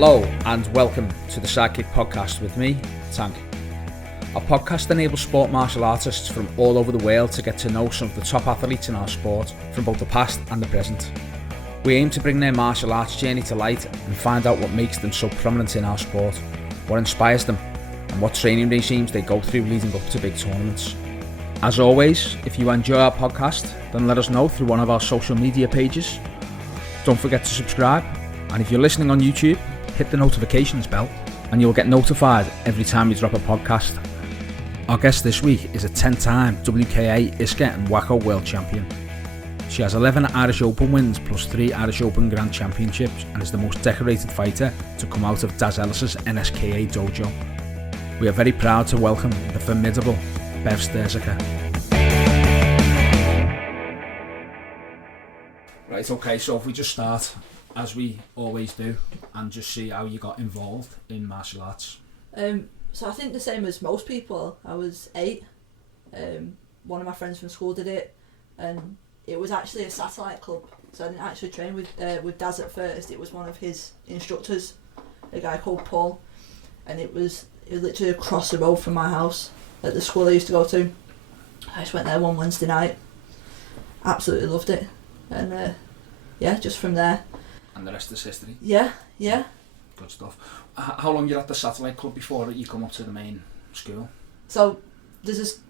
Hello and welcome to the Sidekick podcast with me, Tank. Our podcast enables sport martial artists from all over the world to get to know some of the top athletes in our sport from both the past and the present. We aim to bring their martial arts journey to light and find out what makes them so prominent in our sport, what inspires them, and what training regimes they go through leading up to big tournaments. As always, if you enjoy our podcast, then let us know through one of our social media pages. Don't forget to subscribe, and if you're listening on YouTube, hit the notifications bell and you'll get notified every time we drop a podcast. Our guest this week is a 10-time WKA, ISKA and WACO World Champion. She has 11 Irish Open wins plus 3 Irish Open Grand Championships and is the most decorated fighter to come out of Daz Ellis' NSKA dojo. We are very proud to welcome the formidable Bev Sturzaker. Right, okay, so if we just start, as we always do, and just see how you got involved in martial arts. So I think the same as most people. I was 8. One of my friends from school did it, and it was actually a satellite club. So I didn't actually train with Daz at first. It was one of his instructors, a guy called Paul, and it was literally across the road from my house at the school I used to go to. I just went there one Wednesday night. Absolutely loved it, and just from there. And the rest is history. Yeah. Good stuff. How long you were at the satellite club before you come up to the main school? So there's this.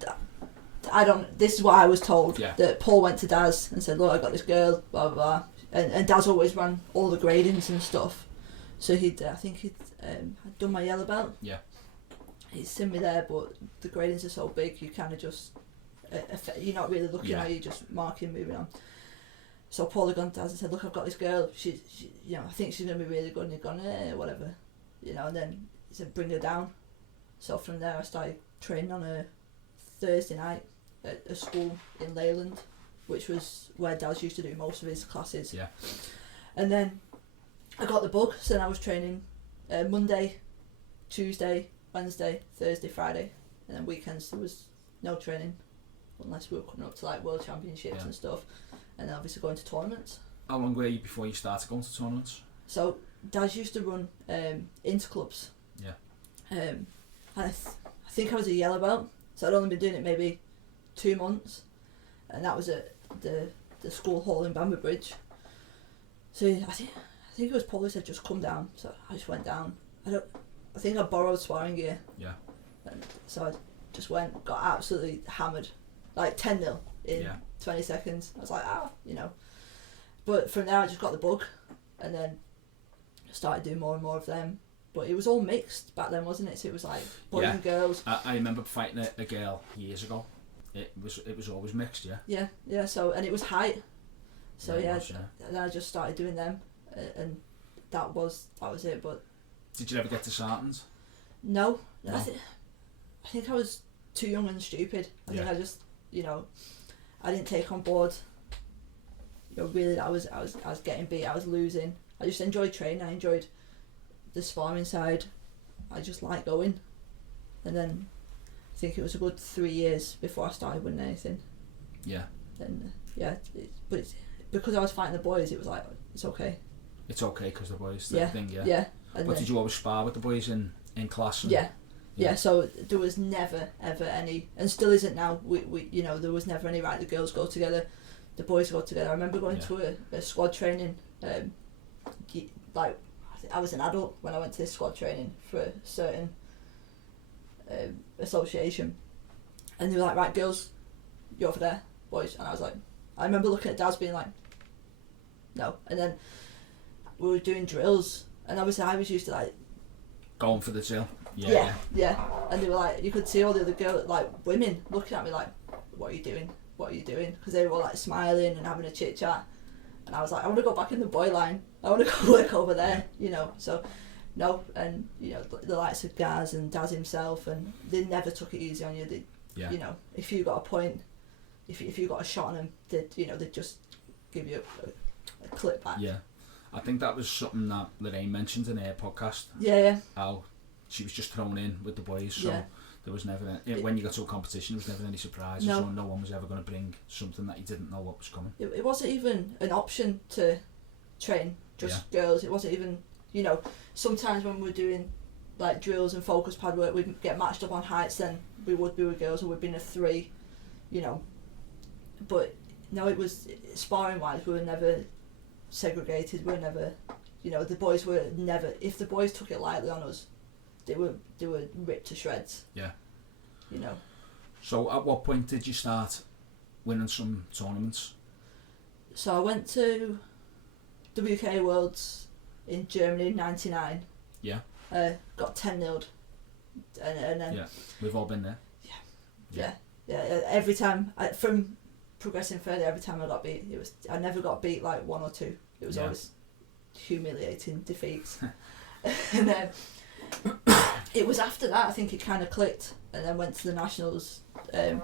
This is what I was told. Yeah. That Paul went to Daz and said, "Look, I got this girl, blah blah blah," and Daz always ran all the gradings and stuff. So I think he'd had done my yellow belt. Yeah. He's seen me there, but the gradings are so big, you kind of just you're not really looking at it, you're just marking, moving on. So Paul had gone to Daz and said, "Look, I've got this girl. She I think she's gonna be really good." And he'd gone, whatever, and then he said, "Bring her down." So from there, I started training on a Thursday night at a school in Leyland, which was where Daz used to do most of his classes. Yeah. And then I got the bug, so then I was training Monday, Tuesday, Wednesday, Thursday, Friday, and then weekends there was no training unless we were coming up to like World Championships and stuff, and then obviously going to tournaments. How long were you before you started going to tournaments? So Daz used to run interclubs. Yeah. And I think I was a yellow belt, so I'd only been doing it maybe 2 months, and that was at the school hall in Bamber Bridge. So I think it was Paul who said just come down, so I just went down. I think I borrowed sparring gear. Yeah. And so I just went, got absolutely hammered, like 10-0 in 20 seconds. I was like, But from there I just got the bug, and then started doing more and more of them. But it was all mixed back then, wasn't it? So it was like boys and girls. I remember fighting a girl years ago. It was always mixed, yeah. Yeah. So and it was height. So and then I just started doing them, and that was it. But did you ever get to Sartans? No. I think I was too young and stupid. I think I just I didn't take on board. Really, I was getting beat. I was losing. I just enjoyed training. I enjoyed the sparring side. I just liked going, and then I think it was a good 3 years before I started winning anything. Yeah. And but because I was fighting the boys, it was like it's okay. It's okay because the boys thing. Yeah. And but did you always spar with the boys in class? Yeah. So there was never ever any, and still isn't now. We there was never any right. The girls go together, the boys go together. I remember going to a squad training. I was an adult when I went to this squad training for a certain association, and they were like, "Right, girls, you're over there, boys." And I was like, I remember looking at Daz being like, "No," and then we were doing drills, and obviously I was used to like going for the drill. Yeah. And they were like, you could see all the other girls, like women, looking at me like, "What are you doing? What are you doing?" Because they were all like smiling and having a chit chat, and I was like, I want to go back in the boy line. I want to go work over there, So, no, and the likes of Gaz and Daz himself, and they never took it easy on you. They, if you got a point, if you got a shot on them, they'd just give you a clip back. Yeah, I think that was something that Lorraine mentioned in her podcast. Yeah. How she was just thrown in with the boys, so there was never when you got to a competition, there was never any surprises. No. So no one was ever going to bring something that you didn't know what was coming. It wasn't even an option to train just girls. It wasn't even You know, sometimes when we're doing like drills and focus pad work, we'd get matched up on heights than we would be with girls, or we'd be in a 3, you know. But no, it was sparring wise, we were never segregated. We were never, you know, the boys were never. If the boys took it lightly on us, they were ripped to shreds. Yeah. You know. So at what point did you start winning some tournaments? So I went to WK Worlds in Germany in '99. Yeah. Got 10-0'd, and then. Yeah, we've all been there. Yeah. Every time from progressing further, every time I got beat, I never got beat like 1 or 2. It was always humiliating defeats. And then it was after that I think it kind of clicked, and then went to the nationals at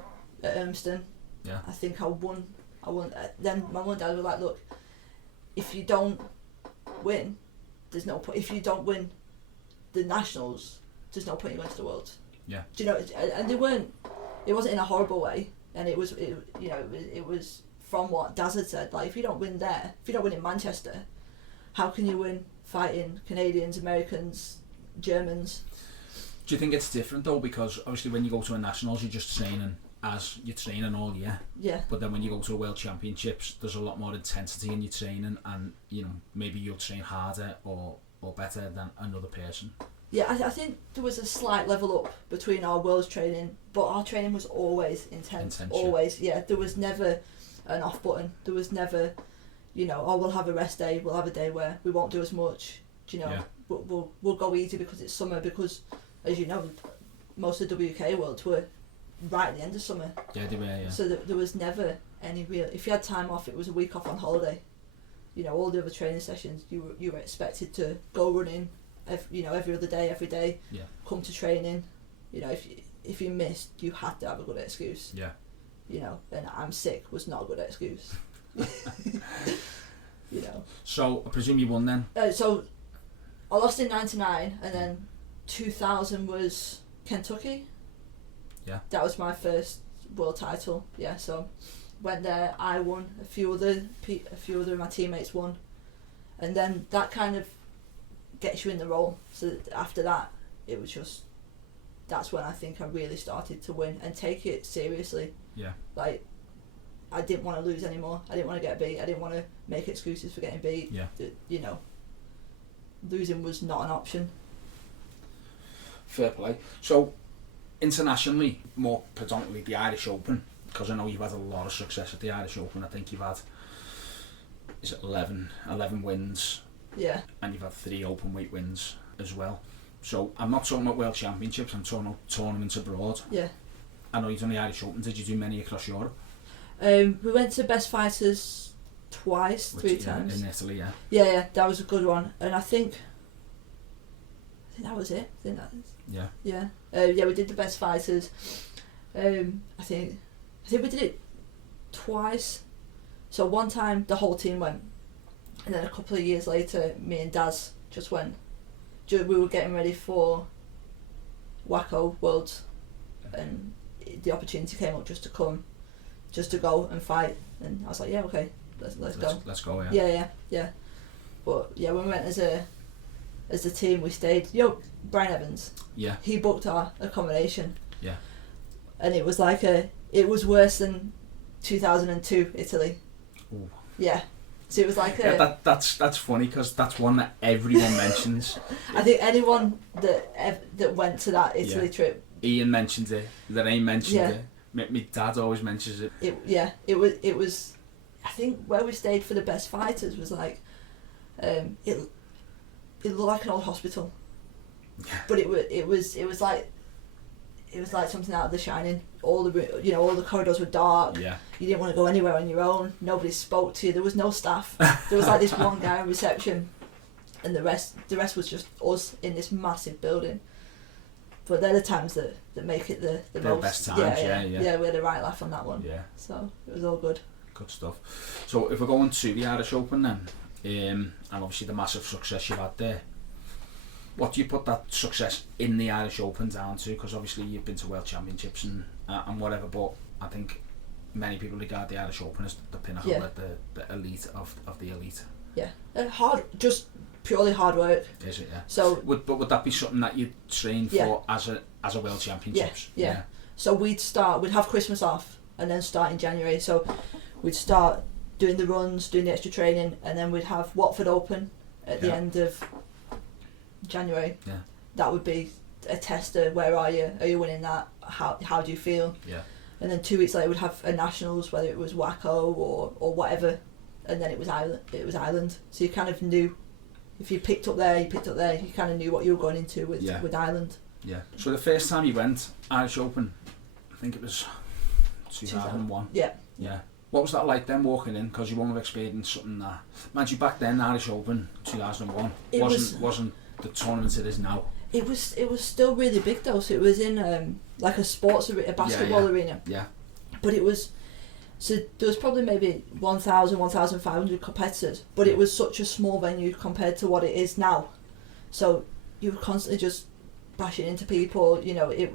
Urmston. Yeah. I think I won. Then my mum and dad were like, look, if you don't win, there's no point. If you don't win the nationals, there's no point in going to the Worlds. Yeah. Do you know? And they weren't. It wasn't in a horrible way, and it was from what Daz had said. Like, if you don't win there, if you don't win in Manchester, how can you win fighting Canadians, Americans, Germans? Do you think it's different though? Because obviously when you go to a nationals, you're just training as you're training all year. Yeah. But then when you go to a world championships, there's a lot more intensity in your training, and you know, maybe you'll train harder or better than another person. Yeah, I think there was a slight level up between our world's training, but our training was always intense. Always, yeah. There was never an off button. There was never, you know, oh, we'll have a rest day. We'll have a day where we won't do as much. Do you know? Yeah. We'll go easy because it's summer. Because, as you know, most of the WK Worlds were right at the end of summer. Yeah, they were. Yeah. So there was never any real. If you had time off, it was a week off on holiday. You know, all the other training sessions, you were expected to go running. Every other day, every day. Yeah. Come to training. You know, if you missed, you had to have a good excuse. Yeah. You know, and I'm sick was not a good excuse. You know. So I presume you won then. So I lost in '99, and then 2000 was Kentucky. Yeah. That was my first world title. Yeah. So went there. I won. A few other of my teammates won, and then that kind of gets you in the role. So after that, it was just, that's when I think I really started to win and take it seriously. Yeah. Like, I didn't want to lose anymore. I didn't want to get beat. I didn't want to make excuses for getting beat. Yeah. You know, losing was not an option. Fair play. So, internationally, more predominantly the Irish Open, because I know you've had a lot of success at the Irish Open. I think you've had, is it 11 wins? Yeah. And you've had 3 open weight wins as well. So I'm not talking about world championships, I'm talking about tournaments abroad. Yeah. I know you've done the Irish Open. Did you do many across Europe? We went to Best Fighters twice, 3 times. In Italy, yeah. Yeah, that was a good one. And I think that was it. Yeah. Yeah. We did the Best Fighters. I think we did it twice. So one time the whole team went. And then a couple of years later, me and Daz just went. We were getting ready for Waco Worlds, and the opportunity came up just to go and fight. And I was like, yeah, okay, let's go. Let's go, yeah. Yeah. But yeah, when we went as a team, we stayed. Brian Evans. Yeah. He booked our accommodation. Yeah. And it was it was worse than 2002 Italy. Ooh. Yeah. So it was like that's funny because that's one that everyone mentions. I think anyone that went to that Italy trip. Ian mentions it. Lorraine mentioned it. My dad always mentions it. It was. I think where we stayed for the Best Fighters was like, it looked like an old hospital. Yeah. But it was like something out of The Shining. All the corridors were dark. Yeah. You didn't want to go anywhere on your own. Nobody spoke to you. There was no staff. There was like this one guy in reception, and the rest was just us in this massive building. But they're the times that make it the most. Best times. Yeah, we had a right laugh on that one. Yeah. So it was all good. Good stuff. So if we're going to the Irish Open then, and obviously the massive success you had there. What do you put that success in the Irish Open down to? Because obviously you've been to World Championships and whatever, but I think many people regard the Irish Open as the pinnacle, the elite of the elite. Yeah, hard. Just purely hard work. Is it? Yeah. So would that be something that you train for as a World Championships? Yeah. So we'd have Christmas off and then start in January. So we'd start doing the runs, doing the extra training, and then we'd have Watford Open at the end of January. Yeah. That would be a tester. Where are you? Are you winning that? How do you feel? Yeah. And then 2 weeks later we'd have a nationals, whether it was WACO or whatever, and then it was Ireland. So you kind of knew if you picked up there, you kind of knew what you were going into with Ireland. Yeah. So the first time you went Irish Open, I think it was 2001. Yeah. Yeah. What was that like then, walking in? Because you won't have experienced something that... Mind you, back then, Irish Open 2001 wasn't the tournament it is now. It was still really big though. So it was in like a basketball arena. Yeah. But it was... So there was probably maybe 1,000, 1,500 competitors, but it was such a small venue compared to what it is now. So you were constantly just bashing into people. You know, it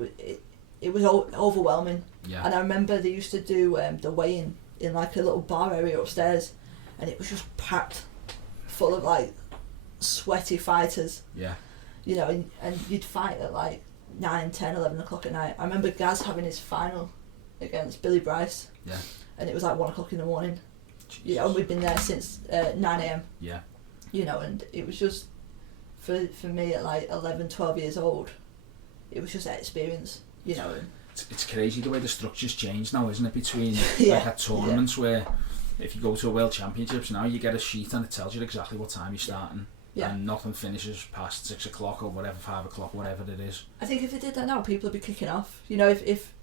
was overwhelming. Yeah. And I remember they used to do the weigh-in in like a little bar area upstairs, and it was just packed full of like sweaty fighters. Yeah. You know, and you'd fight at like 9, 10, 11 o'clock at night. I remember Gaz having his final against Billy Bryce. Yeah. And it was like 1 o'clock in the morning. Jesus. You know, and we'd been there since 9 a.m. Yeah. You know, and it was just, for me at like 11, 12 years old, it was just that experience, you know. It's crazy the way the structure's changed now, isn't it? Between like at tournaments where if you go to a World Championships now, you get a sheet and it tells you exactly what time you're starting. Yeah. And nothing finishes past 6 o'clock or whatever, 5 o'clock, whatever it is. I think if they did that now, people would be kicking off. You know, if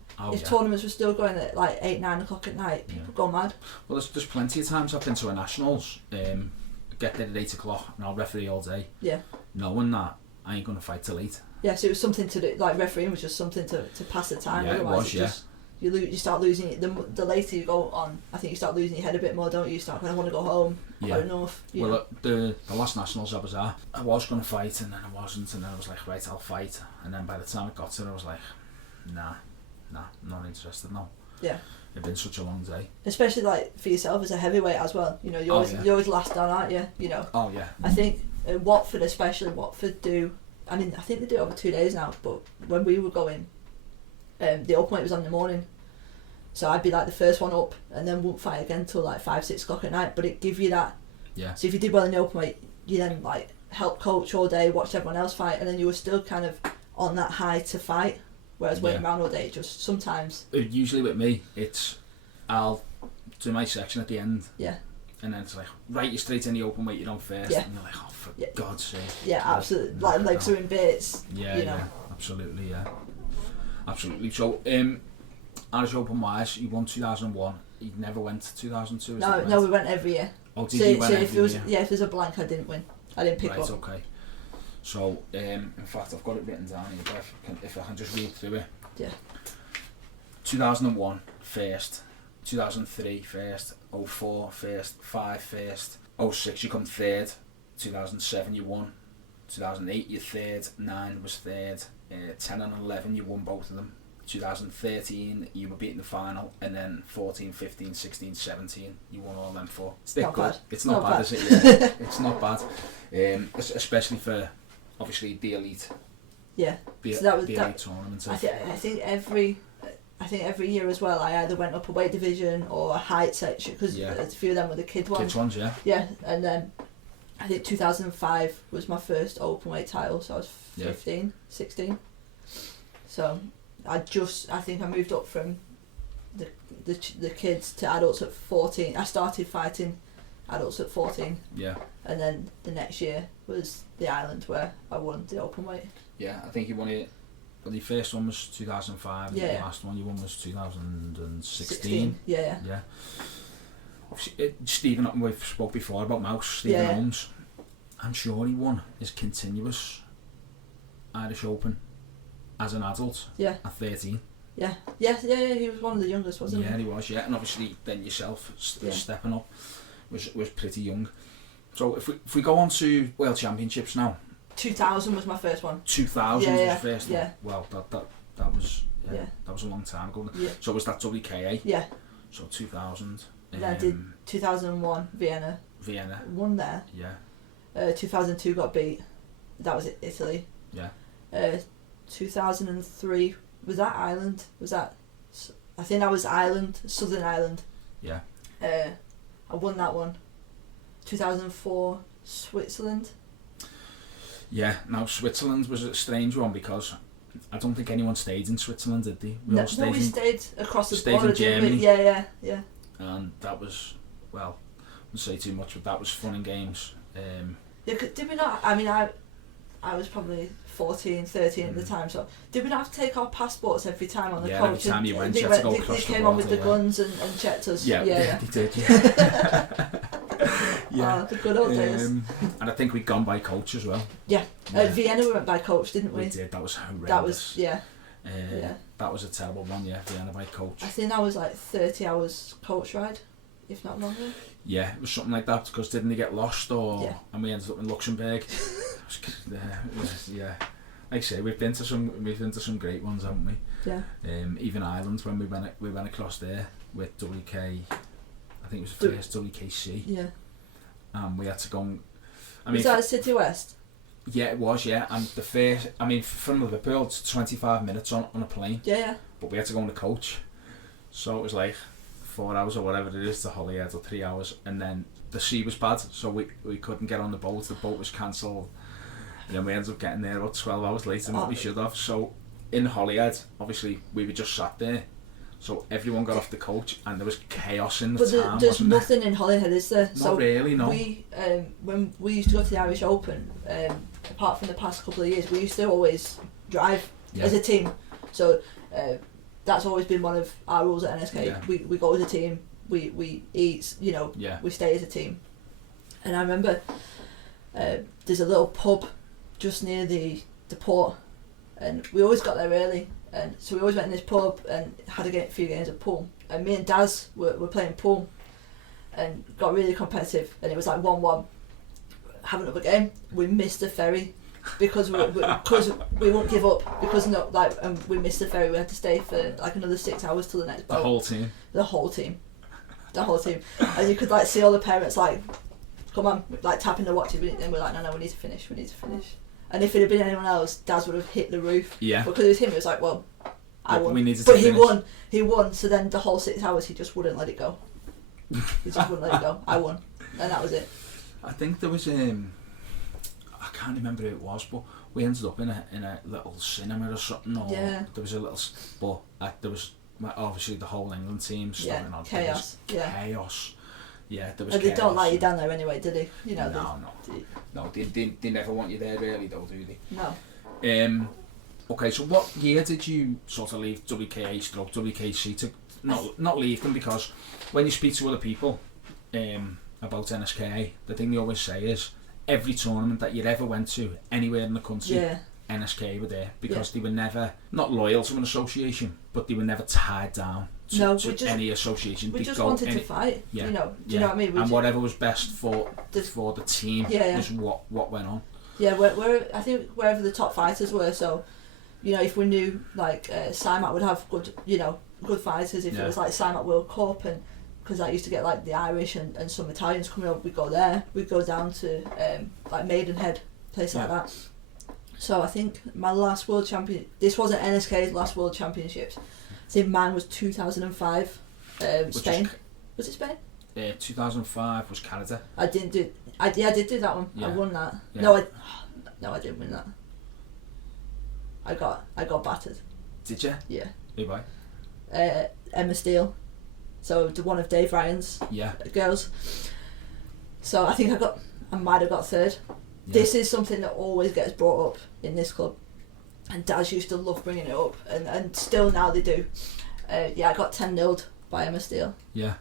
tournaments were still going at like 8, 9 o'clock at night, people go mad. Well, there's plenty of times I've been to a nationals, get there at 8 o'clock and I'll referee all day. Yeah. Knowing that I ain't going to fight till 8. Yeah, so it was something to do, like refereeing was just something to pass the time. Yeah, otherwise it was, you start losing it. The later you go on, I think you start losing your head a bit more, don't you? You start going, I want to go home, I've had enough. Well, the last nationals I was at, I was going to fight and then I wasn't, and then I was like, right, I'll fight. And then by the time I got to it, I was like, nah, I'm not interested now. Yeah. It's been such a long day. Especially like for yourself as a heavyweight as well. You know, you're always last on, aren't you? You know. Oh yeah. I think Watford do. I mean, I think they do it over 2 days now. But when we were going, the open weight was on in the morning, so I'd be like the first one up, and then wouldn't fight again till like 5, 6 o'clock at night. But it give you that. Yeah. So if you did well in the open weight, you then like help coach all day, watch everyone else fight, and then you were still kind of on that high to fight. Whereas waiting around all day, just sometimes. Usually with me, it's I'll do my section at the end. Yeah. And then it's like, right, you're straight in the open weight, you're on first. Yeah. And you're like, oh, for God's sake. Yeah, absolutely. Like legs are in bits. Yeah, you know. Absolutely, yeah. Absolutely. So, Irish Open wise, you won 2001. You never went to 2002? No, we went every year. Oh, did you win every year? Yeah, if there's a blank, I didn't win. I didn't pick up. Right, okay. So, in fact, I've got it written down here, but if I can just read through it. Yeah. 2001, first. 2003, first. 04, first. 5, first. 06, you come third. 2007, you won. 2008, you third. 9 was third. 10 and 11, you won both of them. 2013, you were beating the final. And then 14, 15, 16, 17, you won all them 4. It's not bad. It's not bad, is it? Yeah. It's not bad. Especially for... obviously the elite. Yeah. The elite tournament. I think every year as well, I either went up a weight division or a height section, because a few of them were the kid ones. Kids ones, yeah. Yeah, and then I think 2005 was my first open weight title, so I was 15, 16. So I think I moved up from the kids to adults at 14. I started fighting adults at 14. Yeah. And then the next year was the Ireland where I won the open weight. Yeah, I think you won it. Well, the first one was 2005. Yeah. The last one you won was 2016. Yeah. Yeah. Obviously, Stephen, we've spoke before about Mouse. Stephen Holmes. I'm sure he won his continuous Irish Open as an adult. Yeah. At 13. Yeah. Yeah. He was one of the youngest, wasn't he? Yeah, he was. Yeah, and obviously then yourself stepping up was pretty young. So if we go on to World Championships now. 2000 was my first one. 2000 was the first one. Well, that was a long time ago. Yeah. So was that WKA? Yeah. So 2000. Then I did 2001 Vienna. Vienna. Won there. Yeah. 2002 got beat. That was Italy. Yeah. 2003 was that Ireland? I think that was Ireland, Southern Ireland. Yeah. I won that one. 2004 Switzerland. Yeah. Now Switzerland was a strange one because I don't think anyone stayed in Switzerland, did they? We stayed across the border. In Germany. Yeah. And that was, well, I won't say too much, but that was fun and games. Did we not? I mean, I was probably 14, 13 at the time, so did we not have to take our passports every time on the coach? Every time you went, you had to go across the border. They came on with the guns and checked us. Yeah, they did, yeah. Oh, the good old days. And I think we'd gone by coach as well. Yeah. Vienna we went by coach, didn't we? We did, that was horrendous. That was, that was a terrible one, yeah, Vienna by coach. I think that was like 30 hours coach ride, if not longer. Yeah, it was something like that, because didn't they get lost, and we ended up in Luxembourg. Yeah. Like I say, we've been to some great ones, haven't we? Yeah. Even Ireland, when we went across there with WK, I think it was the first WKC. Yeah. We had to go. Was that City West? Yeah, it was. Yeah, and the first, from Liverpool, it's 25 minutes on a plane. Yeah. But we had to go on the coach, so it was like 4 hours or whatever it is to Holyhead, or 3 hours, and then the sea was bad, so we couldn't get on the boat. The boat was cancelled. And then we ended up getting there about 12 hours later than what we should have. So in Holyhead, obviously, we were just sat there. So everyone got off the coach and there was chaos in the town. But there's nothing in Holyhead, is there? Not really, no. When we used to go to the Irish Open, apart from the past couple of years, we used to always drive as a team. So that's always been one of our rules at NSKA. Yeah. We go as a team, we eat, we stay as a team. And I remember there's a little pub just near the port, and we always got there early, and so we always went in this pub and had a few games of pool, and me and Daz were playing pool and got really competitive, and it was like 1-1. Have another game. We missed the ferry because we won't give up, because we missed the ferry. We had to stay for like another 6 hours till the next boat. The whole team and you could like see all the parents like, come on, like tapping the watches, and we're like, no, we need to finish. And if it had been anyone else, Daz would have hit the roof. Yeah. Because it was him, it was like, well, I won. But he won, so then the whole 6 hours he just wouldn't let it go. I won. And that was it. I think there was, I can't remember who it was, but we ended up in a little cinema or something, or there was a little, but there was obviously the whole England team starting on. Chaos. Chaos. Yeah, there was. And they don't like you down there anyway, do they? No, they never want you there really, though, do they? No. Okay, so what year did you sort of leave WKC to not leave them, because when you speak to other people about NSKA, the thing they always say is every tournament that you ever went to anywhere in the country, NSKA were there, because they were never not loyal to an association, but they were never tied down to any association. We just wanted to fight. Do you know what I mean? Whatever was best for the team was what went on. Yeah, I think wherever the top fighters were, so if we knew like Sidekick would have good fighters, if it was like Sidekick World Cup, and because I used to get like the Irish and some Italians coming up, we'd go there. We'd go down to like Maidenhead, place like that. So I think my last world champion. This wasn't NSK's last world championships. I think mine was 2005, Spain. Was it Spain? 2005 was Canada. I did do that one. Yeah. I won that. Yeah. No, I didn't win that. I got battered. Did you? Yeah. Who by? Emma Steele. So one of Dave Ryan's girls. So I think I might have got third. Yeah. This is something that always gets brought up in this club, and Daz used to love bringing it up, and still now they do. I got 10-0'd by Emma Steele. Yeah.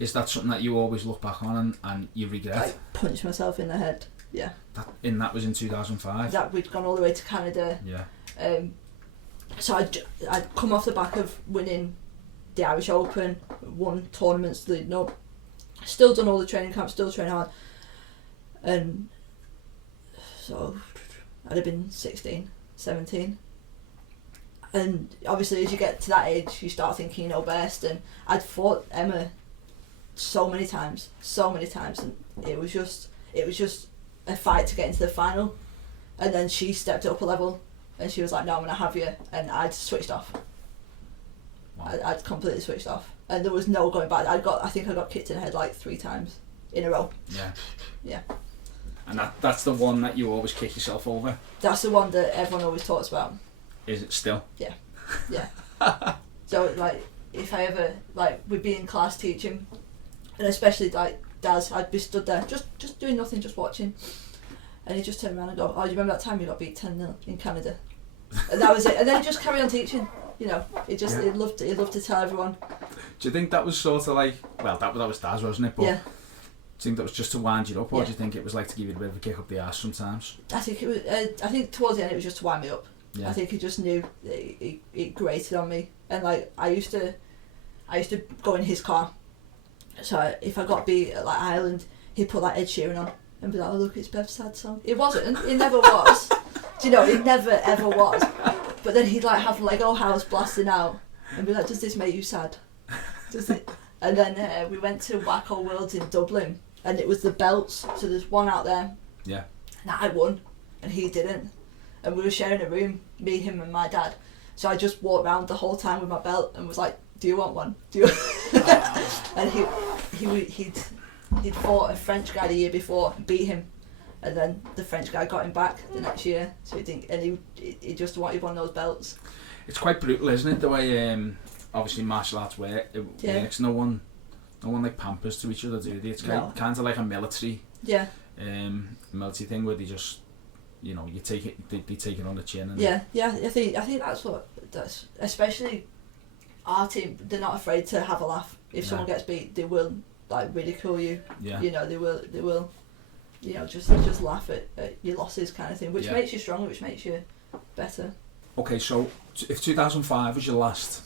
Is that something that you always look back on and you regret? I punched myself in the head. Yeah. That was in 2005. That we'd gone all the way to Canada. Yeah. So I'd come off the back of winning the Irish Open, won tournaments leading up, still done all the training camps, still training hard, and so I'd have been 16, 17, and obviously as you get to that age you start thinking you know best, and I'd fought Emma so many times, and it was just a fight to get into the final. And then she stepped it up a level, and she was like, "No, I'm gonna have you," and I'd switched off. Wow. I'd completely switched off, and there was no going back. I think I got kicked in the head like 3 times in a row. Yeah. Yeah. And that's the one that you always kick yourself over? That's the one that everyone always talks about. Is it still? Yeah. Yeah. So like, if I ever, like, we'd be in class teaching, and especially like Daz, I'd be stood there just doing nothing, just watching, and he'd just turn around and go, "Oh, do you remember that time you got beat 10-0 in Canada?" And that was it. And then he'd just carry on teaching. You know, he'd loved to tell everyone. Do you think that was sort of like, well, that was Daz, wasn't it? But yeah. Do you think that was just to wind you up, or do you think it was like to give you a bit of a kick up the arse sometimes? I think it was. I think towards the end it was just to wind me up. Yeah. I think he just knew it grated on me, and like I used to go in his car. So if I got beat at like Ireland, he'd put like Ed Sheeran on and be like, "Oh look, it's Bev's sad song." It wasn't. It never was. Do you know? It never ever was. But then he'd like have Lego House blasting out and be like, "Does this make you sad? Does it?" And then we went to Wacko Worlds in Dublin, and it was the belts. So there's one out there. Yeah. And I won, and he didn't. And we were sharing a room, me, him, and my dad. So I just walked around the whole time with my belt and was like, "Do you want one? Do you?" And he'd fought a French guy the year before, and beat him, and then the French guy got him back the next year. So he didn't, and he just wanted one of those belts. It's quite brutal, isn't it? The way obviously martial arts works. No one like pampers to each other, do they? It's kind of like a military. Yeah. Military thing where they just, you know, you take it, they take it on the chin. And yeah. I think that's especially our team. They're not afraid to have a laugh. If someone gets beat, they will like ridicule you. Yeah. You know, they will. You know, just laugh at your losses, kind of thing, which makes you stronger, which makes you better. Okay, so if 2005 was your last.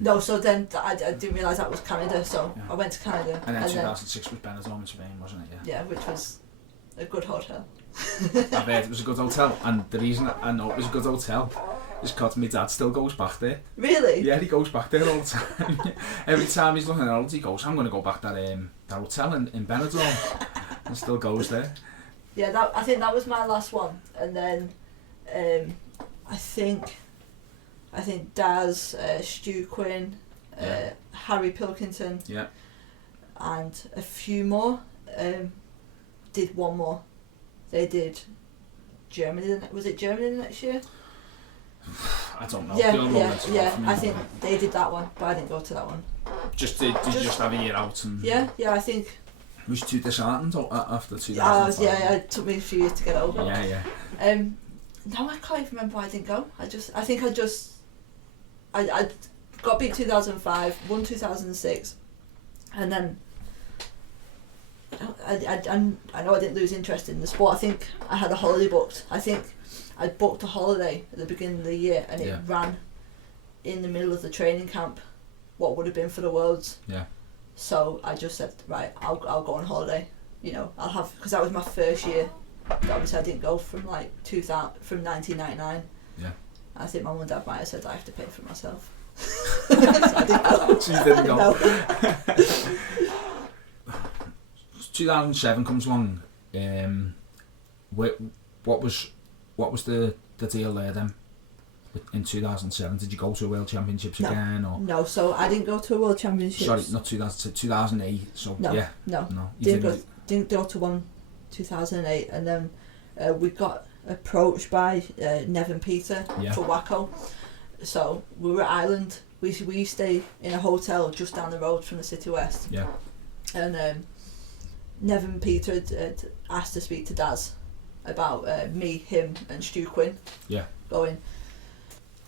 No, so then I didn't realise that was Canada, so I went to Canada. And then 2006 was Benidorm in Spain, wasn't it? Yeah, which was a good hotel. I've heard it was a good hotel, and the reason I know it was a good hotel is because my dad still goes back there. Really? Yeah, he goes back there all the time. Every time he's looking at it, he goes, "I'm going to go back to that hotel in Benidorm," and still goes there. Yeah, I think that was my last one, and then I think Daz, Stu Quinn, Harry Pilkington, and a few more did one more. They did Germany. Was it Germany the next year? I don't know. Yeah. I think they did that one, but I didn't go to that one. Just have a year out and. Yeah. I think. Was you too disheartened after 2005? Yeah. It took me a few years to get over. Yeah. No, I can't even remember why I didn't go. I got beat 2005, won 2006, and then I know I didn't lose interest in the sport. I think I had a holiday booked. I think I booked a holiday at the beginning of the year, and it ran in the middle of the training camp, what would have been for the Worlds. Yeah. So I just said, right, I'll go on holiday. You know, I'll have, because that was my first year. Obviously, I didn't go from 1999. Yeah. I think my mum and dad might have said I have to pay for myself. So I didn't go. So you didn't go. No. 2007 comes along. What was the deal there then? In 2007, did you go to World Championships again? Or? No, so I didn't go to a World Championships. Sorry, not 2007, 2008. So no, yeah, no. Didn't go to one 2008, and then we got approached by Nevin Peter for Wacko. So we were at Ireland. We stayed in a hotel just down the road from the City West. Yeah. And Nevin Peter had asked to speak to Daz about me, him, and Stu Quinn. Yeah. Going.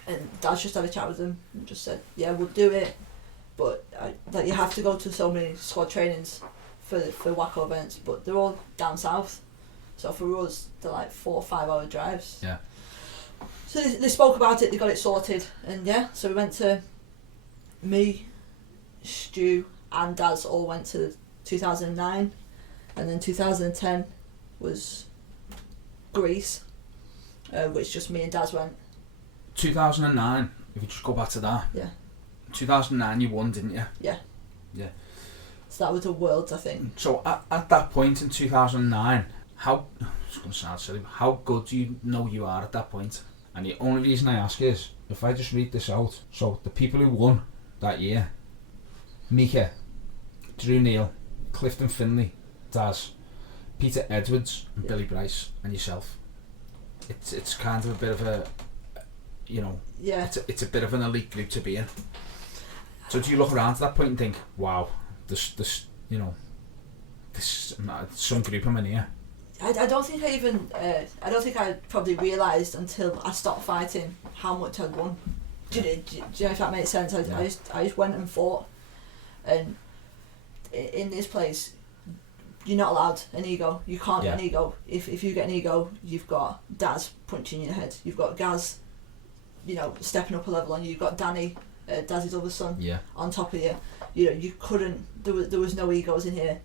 And Daz just had a chat with them and just said, "Yeah, we'll do it, but that you have to go to so many squad trainings for Wacko events, but they're all down south. So for us, they're like 4 or 5 hour drives." Yeah. So they spoke about it, they got it sorted, and so we went to, me, Stu and Daz all went to 2009, and then 2010 was Greece, which just me and Daz went. 2009, if you just go back to that. Yeah. 2009 you won, didn't you? Yeah. Yeah. So that was the world, I think. So at that point in 2009, it's going to sound silly, how good do you know you are at that point? And the only reason I ask is, if I just read this out, so the people who won that year: Mika, Drew Neal, Clifton Finlay, Daz, Peter Edwards, and Billy Bryce, and yourself. It's kind of a bit of a, it's a bit of an elite group to be in. So do you look around to that point and think, wow, this some group I'm in here? I don't think I probably realised until I stopped fighting how much I'd won. Do you know if that makes sense? I just went and fought, and in this place, you're not allowed an ego. You can't get an ego. If you get an ego, you've got Daz punching your head. You've got Gaz, stepping up a level on you. You've got Danny, Daz's other son, on top of you. You couldn't. There was no egos in here.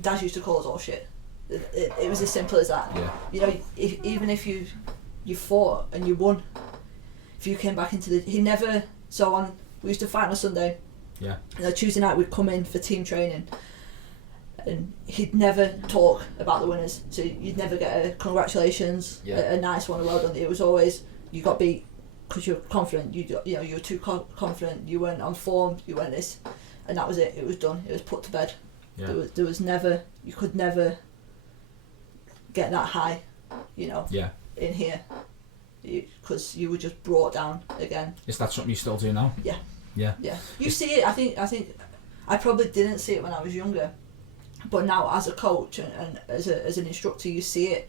Daz used to call us all shit. It was as simple as that. Yeah. Even if you fought and you won, if you came back into we used to fight on a Sunday. Yeah. And Tuesday night we'd come in for team training, and he'd never talk about the winners. So you'd never get a congratulations, a nice one, a well done. It was always, you got beat because you're confident. You were too confident. You weren't on form. You weren't this, and that was it. It was done. It was put to bed. Yeah. There was never, you could never get that high, in here, because you were just brought down again. Is that something you still do now? Yeah. Yeah. Yeah. You see it. I think I probably didn't see it when I was younger, but now as a coach and as an instructor, you see it,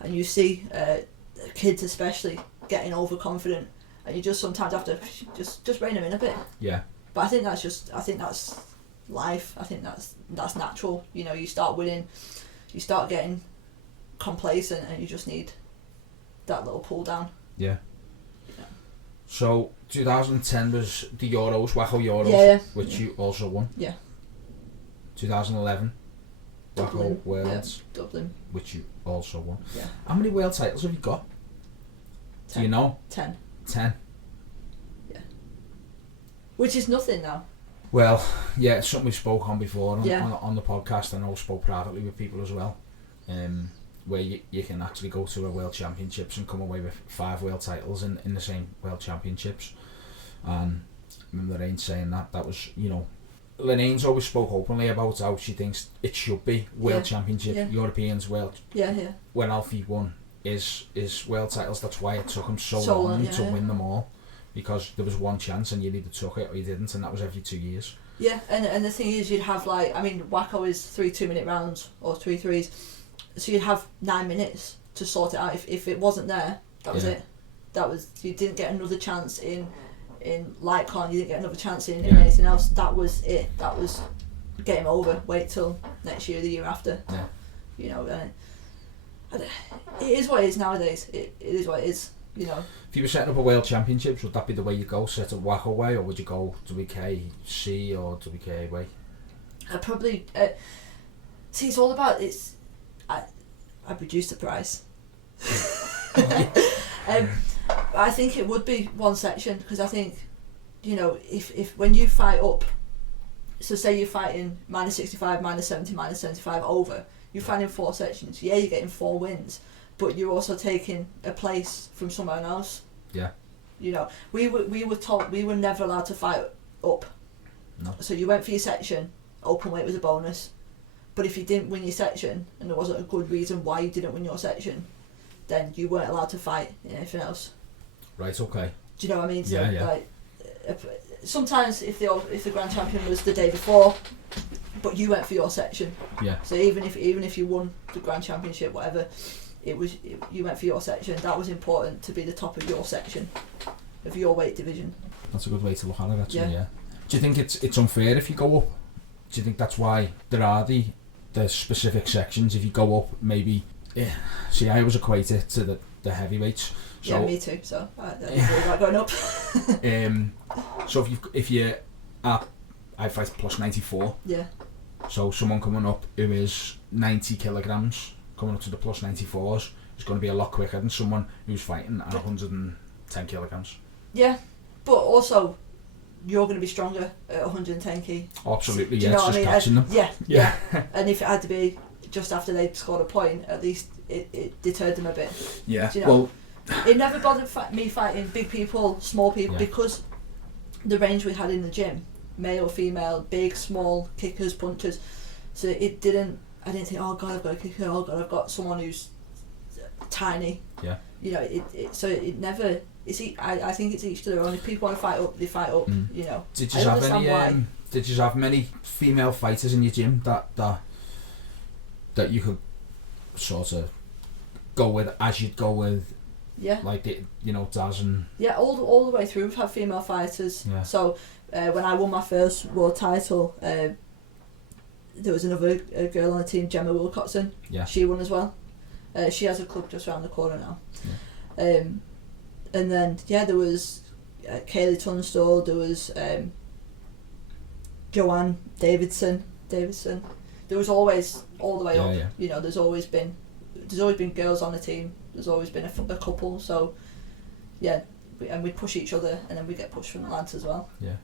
and you see kids especially getting overconfident, and you just sometimes have to just rein them in a bit. Yeah. But I think that's life. I think that's natural. You start winning, you start getting complacent, and you just need that little pull down. Yeah. So 2010 was the Euros, Waco Euros, which you also won. Yeah. 2011, Waco Worlds, Dublin, which you also won. Yeah. How many world titles have you got? 10. Do you know? 10. 10. Yeah. Which is nothing now. Well, yeah, it's something we spoke on before on the podcast. I know I spoke privately with people as well, where you can actually go to a World Championships and come away with 5 world titles in the same World Championships. And I remember Lorraine saying that was, Lorraine's always spoke openly about how she thinks it should be World Championship, Europeans, World. Yeah. When Alfie won his world titles, that's why it took him so long to win them all. Because there was one chance and you either took it or you didn't, and that was every 2 years. Yeah, and the thing is, you'd have Waco is 3 2-minute rounds or 3 threes, so you'd have 9 minutes to sort it out. If it wasn't there, that was it. You didn't get another chance in Lightcon, you didn't get another chance in anything else. That was it. That was game over. Wait till next year, the year after. Yeah. It is what it is nowadays. It is what it is. If you were setting up a World Championships, would that be the way you go, set up Waco way, or would you go WKC or WKA way? I probably see. It's all about I reduced the price. I think it would be one section, because I think if when you fight up, so say you're fighting -65, -70, -75 over, you're fighting 4 sections. Yeah, you're getting 4 wins. But you're also taking a place from someone else. Yeah. We were told we were never allowed to fight up. No. So you went for your section, open weight was a bonus. But if you didn't win your section and there wasn't a good reason why you didn't win your section, then you weren't allowed to fight in anything else. Right. Okay. Do you know what I mean? So, yeah. Sometimes if the grand champion was the day before, but you went for your section. Yeah. So even if you won the grand championship, whatever. You went for your section. That was important, to be the top of your section, of your weight division. That's a good way to look at it, actually. Yeah. Do you think it's unfair if you go up? Do you think that's why there are the specific sections? If you go up, maybe. Yeah. See, I always equate it to the heavyweights. So, yeah, me too. So I don't worry about going up. So if you I fight plus 94. Yeah. So someone coming up who is 90 kilograms. Coming up to the plus 94s is going to be a lot quicker than someone who's fighting at 110 kilograms. Yeah, but also you're going to be stronger at 110 kg. Absolutely, Do you yeah, know it's what just I mean? catching them. Yeah. And if it had to be just after they'd scored a point, at least it deterred them a bit. Yeah, Do you know? well, it never bothered me fighting big people, small people, Yeah. because the range we had in the gym, male, female, big, small, kickers, punchers, so I didn't think, oh god, I've got a kicker, oh god, I've got someone who's tiny. Yeah. You know, so it never. I think it's each to their own. If people want to fight up, they fight up. You know. Did you have many female fighters in your gym that you could sort of go with as you'd go with? Yeah. Like Daz and. Yeah, all the way through we've had female fighters. Yeah. So when I won my first world title, there was another girl on the team, Gemma Wilcoxon. Yeah. She won as well. She has a club just around the corner now. Yeah. And then there was Kaylee Tunstall. There was Joanne Davidson. There was always all the way up. Yeah. You know, there's always been girls on the team. There's always been a couple. So yeah, and we push each other, and then we get pushed from the lads as well. Yeah.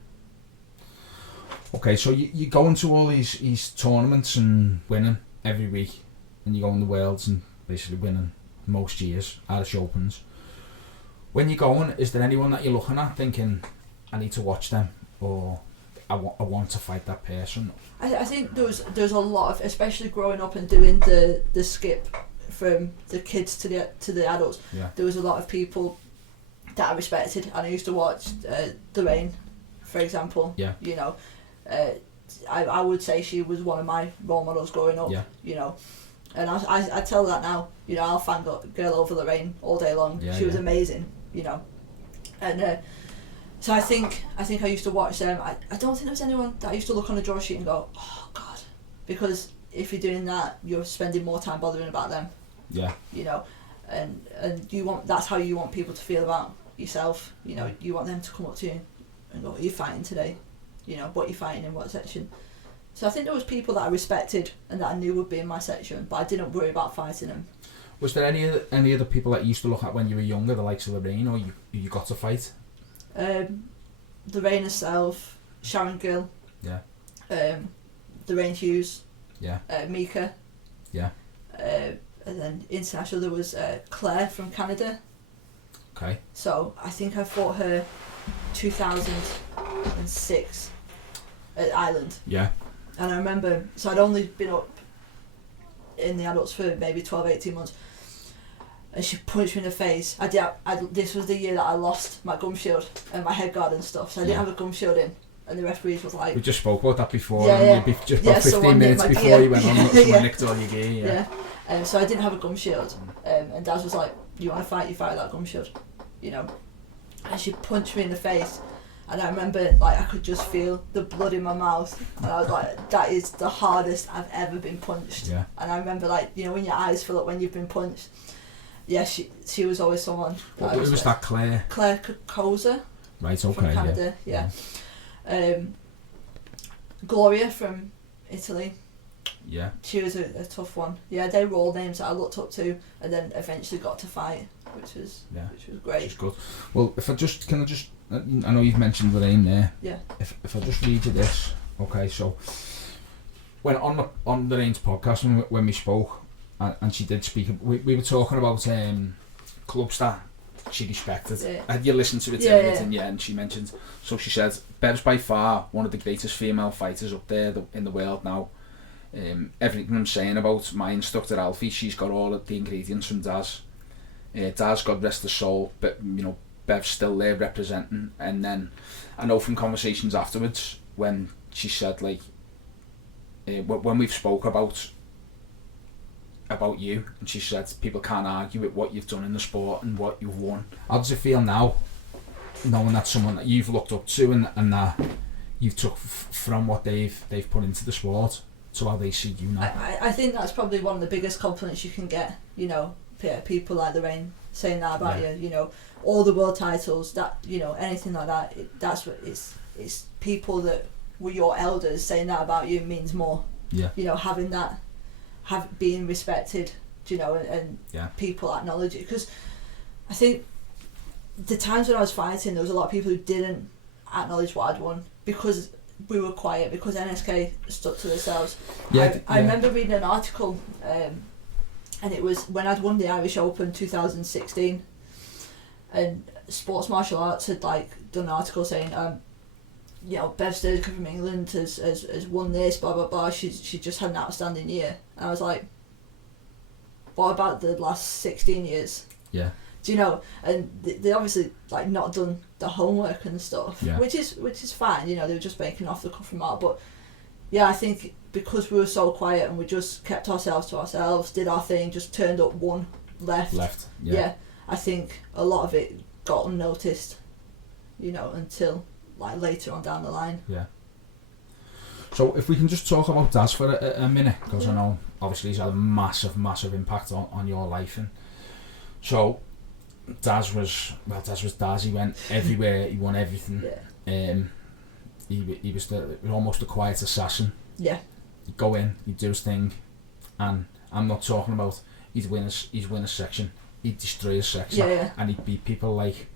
Okay, so you go into all these tournaments and winning every week, and you go in the Worlds and basically winning most years, Irish Opens. When you're going, is there anyone that you're looking at thinking, I need to watch them, or I want to fight that person? I think there's a lot of, especially growing up and doing the skip from the kids to the adults. Yeah. There was a lot of people that I respected, and I used to watch Lorraine, for example. Yeah. You know, I would say she was one of my role models growing up. Yeah. You know, and I tell that now. You know, I'll fangirl over Lorraine all day long. Yeah, she was amazing. You know, and so I think I used to watch them. I don't think there was anyone that I used to look on the draw sheet and go, oh god, because if you're doing that, you're spending more time bothering about them. Yeah. You know, and that's how you want people to feel about yourself. You know, you want them to come up to you and go, are you fighting today? You know, what are you fighting in what section? So I think there was people that I respected and that I knew would be in my section, but I didn't worry about fighting them. Was there any other people that you used to look at when you were younger, the likes of Lorraine, or you got to fight? Lorraine herself, Sharon Gill. Yeah. Lorraine Hughes. Yeah. Mika. Yeah. And then international there was Claire from Canada. Okay. So I think I fought her 2006 at Ireland. Yeah. And I remember, so I'd only been up in the adults for maybe 12-18 months, and she punched me in the face. This was the year that I lost my gum shield and my head guard and stuff, so I didn't have a gum shield in, and the referees was like... We just spoke about that before, yeah. Just about 15 minutes before you went on, someone nicked all your gear. Yeah. So I didn't have a gum shield, and Daz was like, you want to fight, you fight that gum shield, you know. And she punched me in the face, and I remember like I could just feel the blood in my mouth, and I was like, that is the hardest I've ever been punched. Yeah. And I remember, like, you know, when your eyes fill up when you've been punched. Yeah, she was always someone. What was that, Claire? Claire Koza. Right, okay. From Canada, yeah. Gloria from Italy. Yeah. She was a tough one. Yeah, they were all names that I looked up to, and then eventually got to fight, which was great. Which is good. Well, I know you've mentioned the name there. Yeah. If I just read you this, okay. So when on Lorraine's podcast when we spoke, and she did speak, we were talking about clubs that she respected. Yeah. Had you listened to it? And she mentioned. So she said, Bev's by far one of the greatest female fighters up there in the world now. Everything I'm saying about my instructor Alfie, she's got all of the ingredients from Daz. Daz, God rest his soul, but you know, Bev's still there representing. And then I know from conversations afterwards when she said, like, when we've spoke about you, and she said people can't argue with what you've done in the sport and what you've won. How does it feel now, knowing that someone that you've looked up to and that you've took from what they've put into the sport to how they see you now? I think that's probably one of the biggest compliments you can get, you know, people like Lorraine saying that about you, you know, all the world titles, that, you know, anything like that, that's what it's people that were your elders saying that about you means more. Yeah. You know, having that, being respected, you know, and people acknowledge it, because I think the times when I was fighting, there was a lot of people who didn't acknowledge what I'd won because we were quiet, because NSKA stuck to themselves. Yeah, I remember reading an article, and it was when I'd won the Irish Open 2016, and Sports Martial Arts had like done an article saying, you know, Bev Sturzaker from England has won this, blah blah blah. She just had an outstanding year, and I was like, what about the last 16 years? Yeah. Do you know? And they obviously like not done the homework and stuff, yeah. which is fine. You know, they were just making off the cuff remark. But yeah, I think because we were so quiet and we just kept ourselves to ourselves, did our thing, just turned up, won, left. Yeah. I think a lot of it got unnoticed. You know, until like later on down the line. Yeah. So if we can just talk about Daz for a minute, because I know obviously he's had a massive impact on your life, and so Daz was Daz. He went everywhere. He won everything. Yeah. He was almost the quiet assassin. Yeah. He'd go in, he'd do his thing, and I'm not talking about he'd win a section. He'd destroy a section, and he'd beat people like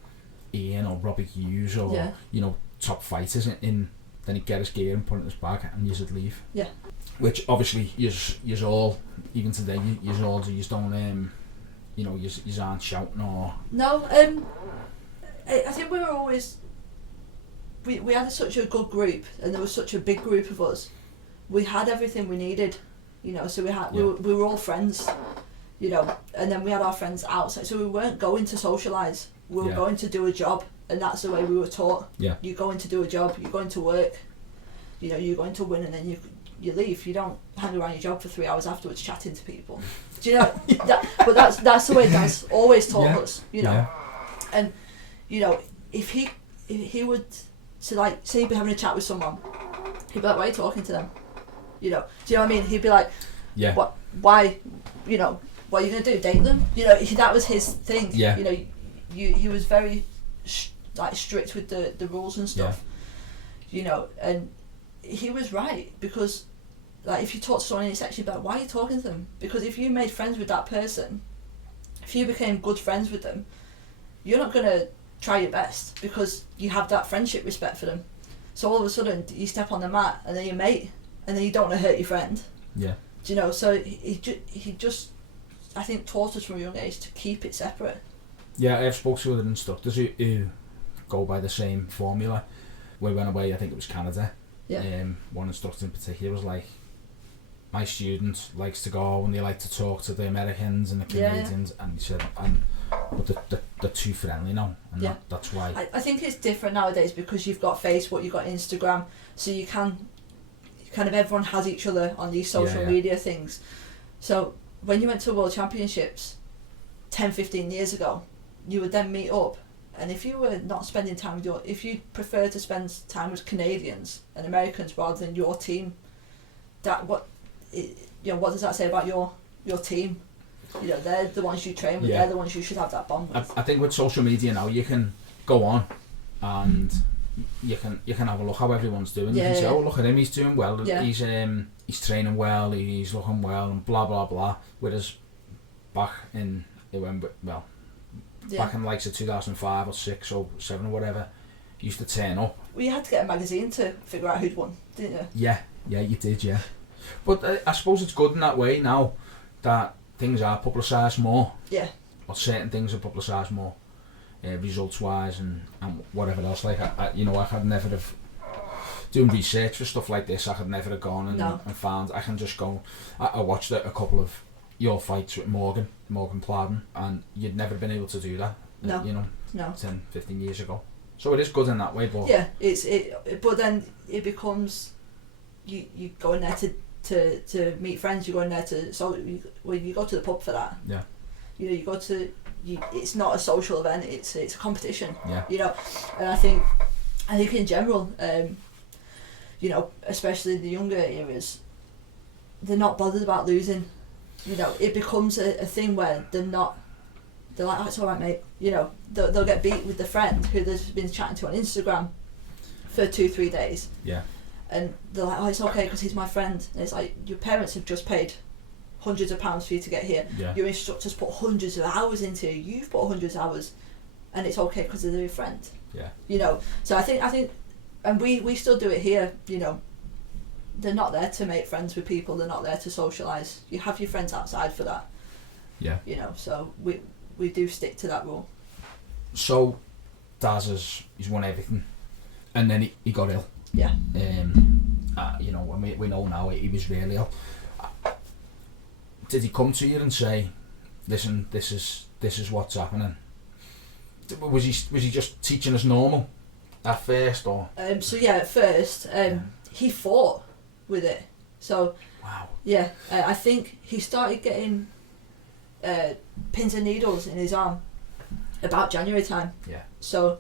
Ian or Robbie Hughes or you know, top fighters in. Then he'd get his gear and put it in his bag, and you'd leave. Yeah. Which obviously you's all, even today, you don't you know, you aren't shouting or... No, I think we were always... We had such a good group, and there was such a big group of us. We had everything we needed, you know, so we were all friends, you know, and then we had our friends outside, so we weren't going to socialise, we were going to do a job, and that's the way we were taught. Yeah. You're going to do a job, you're going to work, you know, you're going to win, and then you leave. You don't hang around your job for 3 hours afterwards chatting to people. Do you know? But that's the way Daz always taught us, you know. And you know, if he would, so like, say he'd be having a chat with someone, he'd be like, why are you talking to them? You know, do you know what I mean? He'd be like, what? Why? You know, what are you gonna do? Date them? You know, that was his thing. Yeah. You know, he was very like strict with the rules and stuff. You know, and he was right, because like if you talk to someone and it's actually about why are you talking to them, because if you made friends with that person, if you became good friends with them, you're not going to try your best because you have that friendship respect for them. So all of a sudden you step on the mat and then your mate, and then you don't want to hurt your friend. Yeah. Do you know? So he just I think taught us from a young age to keep it separate. Yeah, I've spoken to other instructors who go by the same formula. We went away, I think it was Canada. Yeah. One instructor in particular was like, my student likes to go and they like to talk to the Americans and the Canadians, and he said, but they're too friendly now, and that's why. I think it's different nowadays because you've got Facebook, you've got Instagram, so you can kind of, everyone has each other on these social media things. So when you went to World Championships 10-15 years ago, you would then meet up, and if you were not spending time with if you prefer to spend time with Canadians and Americans rather than your team, what does that say about your team? You know, they're the ones you train with, they're the ones you should have that bond with. I think with social media now, you can go on and you can have a look how everyone's doing. You can say, oh, look at him, he's doing well, he's training well, he's looking well, and blah blah blah. Whereas back in back in like 2005 or 6 or 7 or whatever, you used to turn up. Well, you had to get a magazine to figure out who'd won, didn't you? Yeah, you did, yeah. But I suppose it's good in that way now that things are publicised more. Yeah. Or certain things are publicised more, results wise and whatever else. Like I could never have doing research for stuff like this. I could never have gone and found. I can just go. I watched a couple of your fights with Morgan Pladden, and you'd never been able to do that. No. 10-15 years ago. So it is good in that way, but but then it becomes you go in there to meet friends. You go in there you go to the pub for that. Yeah. You know, you go to it's not a social event. It's a competition. Yeah. You know, and I think in general, especially the younger areas, they're not bothered about losing. You know, it becomes a thing where they're like, oh, it's alright, mate. You know, they'll get beat with the friend who they've been chatting to on Instagram for 2-3 days. Yeah. And they're like, oh, it's okay because he's my friend. And it's like, your parents have just paid hundreds of pounds for you to get here. Yeah. Your instructors put hundreds of hours into you. You've put hundreds of hours, and it's okay because they're your friend. Yeah. You know, so I think and we still do it here, you know. They're not there to make friends with people, they're not there to socialise. You have your friends outside for that. Yeah. You know, so we do stick to that rule. So, Daz he's won everything, and then he got ill. Yeah. You know, we know now he was really ill. Did he come to you and say, "Listen, this is what's happening"? Was he just teaching us normal at first, or? So yeah, at first, he fought with it. So. Wow. Yeah, I think he started getting pins and needles in his arm about January time. Yeah. So.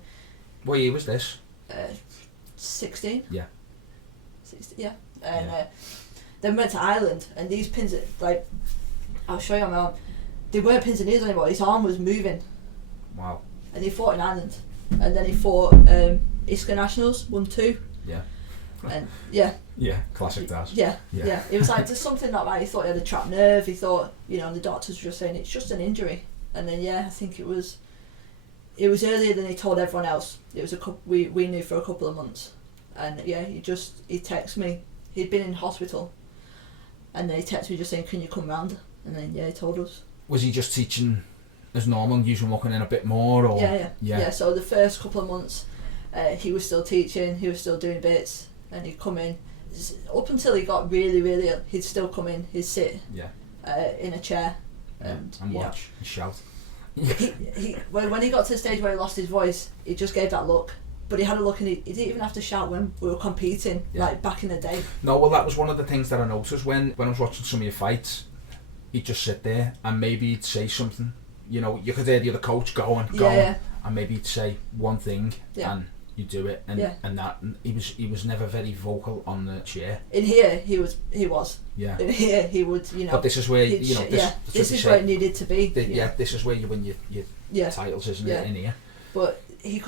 What year was this? 16. Yeah. 16, yeah. And then we went to Ireland, and these pins, like, I'll show you on my arm. They weren't pins and needles anymore. His arm was moving. Wow. And he fought in Ireland, and then he fought NSKA Nationals, won 2. Yeah. And yeah. Yeah, classic Daz. Yeah. It was like just something not right. He thought he had a trapped nerve. He thought, you know, and the doctors were just saying it's just an injury. And then I think it was earlier than he told everyone else. It was we knew for a couple of months, and he texted me. He'd been in hospital, and then he texted me just saying, "Can you come round?" And then he told us. Was he just teaching as normal and usually walking in a bit more, or? Yeah. So the first couple of months, he was still teaching. He was still doing bits. And he'd come in, up until he got really, really ill, he'd still come in, he'd sit in a chair and watch and shout. When he got to the stage where he lost his voice, he just gave that look. But he had a look, and he didn't even have to shout when we were competing, like back in the day. No, well, that was one of the things that I noticed when I was watching some of your fights. He'd just sit there and maybe he'd say something. You know, you could hear the other coach going, and maybe he'd say one thing and you do it, and that he was never very vocal on the chair. In here he was yeah. In here he would, you know, but this is where you know this is where it needed to be. This is where you win your titles, isn't it, in here? But he'd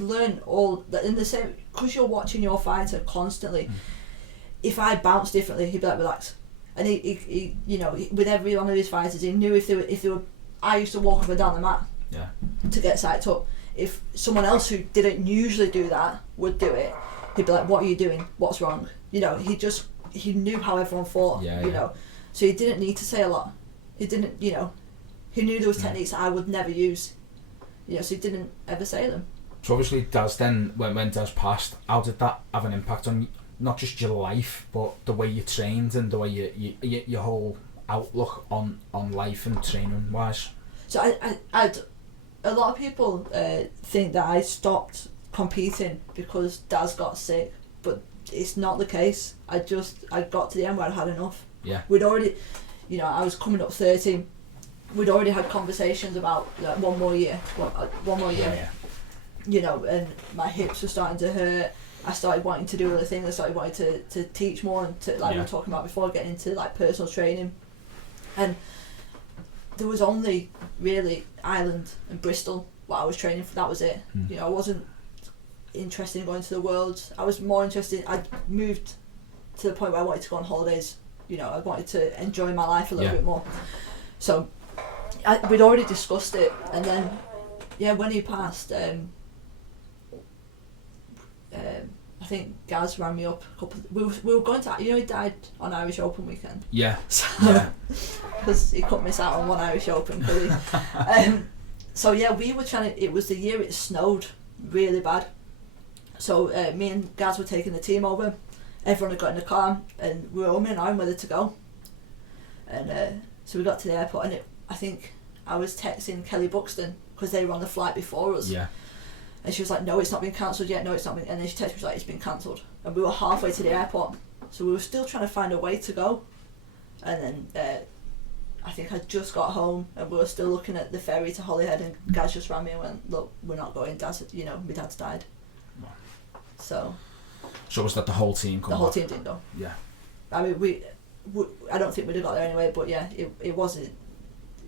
learn all that in the same, because you're watching your fighter constantly. If I bounce differently, he'd be like, relax. And he you know, with every one of his fighters, he knew if they were I used to walk up and down the mat to get psyched up. If someone else who didn't usually do that would do it, he'd be like, "What are you doing? What's wrong?" You know, he knew how everyone fought. You know, so he didn't need to say a lot. He didn't, you know, he knew there was techniques that I would never use. You know, so he didn't ever say them. So obviously, Daz then when Daz passed, how did that have an impact on not just your life, but the way you trained and the way your whole outlook on life and training wise? So I'd a lot of people think that I stopped competing because Daz got sick, but it's not the case. I got to the end where I'd had enough. Yeah. We'd already, you know, I was coming up 30. We'd already had conversations about like, one more year. Yeah. You know, and my hips were starting to hurt. I started wanting to do other things. I started wanting to teach more and to, like we were talking about before, getting into like personal training. And there was only really Ireland and Bristol what I was training for. That was it. You know, I wasn't interested in going to the Worlds. I was more interested. I moved to the point where I wanted to go on holidays. You know, I wanted to enjoy my life a little bit more. So we'd already discussed it, and then when he passed, I think Gaz rang me up a couple. We were going to, you know, he died on Irish Open weekend. Yeah. Because he couldn't miss out on one Irish Open, could he? So we were trying to. It was the year it snowed really bad. So me and Gaz were taking the team over. Everyone had got in the car, and we were umming and ahhing whether to go. And so we got to the airport, and I think I was texting Kelly Buxton because they were on the flight before us. Yeah. And she was like, "No, it's not been cancelled yet. No, it's not been." And then she texted me like, "It's been cancelled." And we were halfway to the airport, so we were still trying to find a way to go. And then I think I just got home, and we were still looking at the ferry to Holyhead, and Gaz just rang me and went, "Look, we're not going. Daz, you know, my dad's died." Wow. So was that the whole team? The whole team didn't go. Yeah. I mean, we I don't think we'd have got there anyway. But yeah, it wasn't.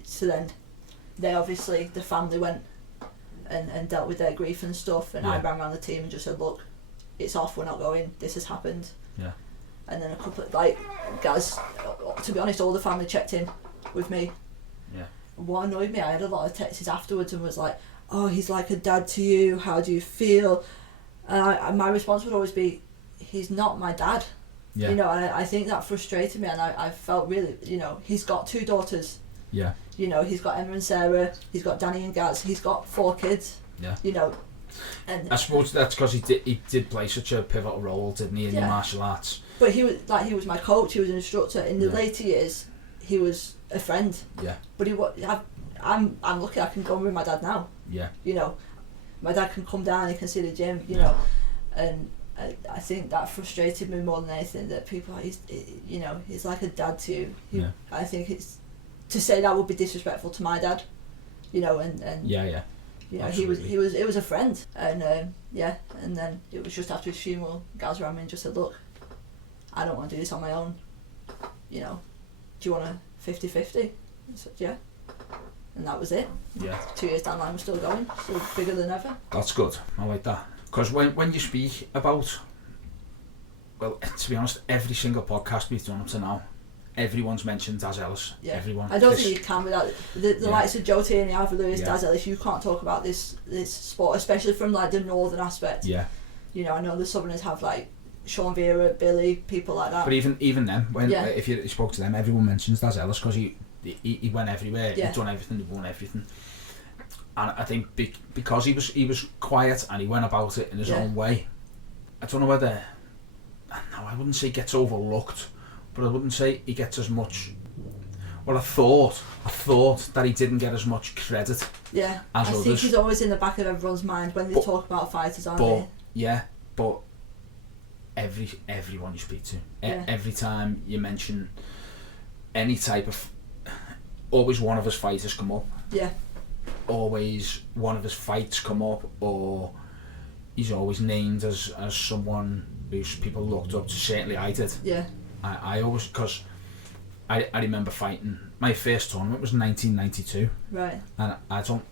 So then, the family went and dealt with their grief and stuff, and I ran around the team and just said, "Look, it's off. We're not going. This has happened." Yeah. And then a couple of, like, Gaz, to be honest, all the family checked in with me. Yeah. what annoyed me, I had a lot of texts afterwards and was like, oh, he's like a dad to you, how do you feel? And my response would always be, he's not my dad. Yeah. You know, and I think that frustrated me, and I felt really, you know, he's got 2 daughters. Yeah. You know, he's got Emma and Sarah, he's got Danny and Gaz, he's got 4 kids. Yeah. You know, and I suppose that's because he did play such a pivotal role, didn't he, in the martial arts? But he was my coach, he was an instructor. In the later years, he was a friend. Yeah. But I'm lucky I can go with my dad now. Yeah. You know, my dad can come down, he can see the gym, you know, and I think that frustrated me more than anything, that people, you know, he's like a dad to you. I think it's, to say that would be disrespectful to my dad, you know, and you know, absolutely. it was a friend, and and then it was just after his funeral, Gaz ran me and just said, look, I don't want to do this on my own, you know, do you want a 50-50? I said, yeah. And that was it. Yeah. 2 years down the line, we're still going, still bigger than ever. That's good. I like that. Because when you speak about, well, to be honest, every single podcast we've done up to now, everyone's mentioned Daz Ellis. Yeah. Everyone. I don't think you can without the likes of Joe Tierney, Alfred Lewis, Daz Ellis. You can't talk about this sport, especially from like the northern aspect. Yeah. You know, I know the Southerners have like Sean Vera, Billy, people like that. But even them, when if you spoke to them, everyone mentions Daz Ellis because he went everywhere. He'd done everything. He won everything. And I think because he was quiet and he went about it in his own way, I don't know whether, no, I wouldn't say gets overlooked, but I wouldn't say he gets as much. Well, I thought that he didn't get as much credit. Yeah, as others. I think he's always in the back of everyone's mind when they talk about fighters, aren't they? Yeah, but everyone you speak to, every time you mention any type of, always one of his fighters come up. Yeah. Always one of his fights come up, or he's always named as someone who people looked up to. Certainly I did. Yeah. I always, because I remember fighting, my first tournament was 1992. Right. And I don't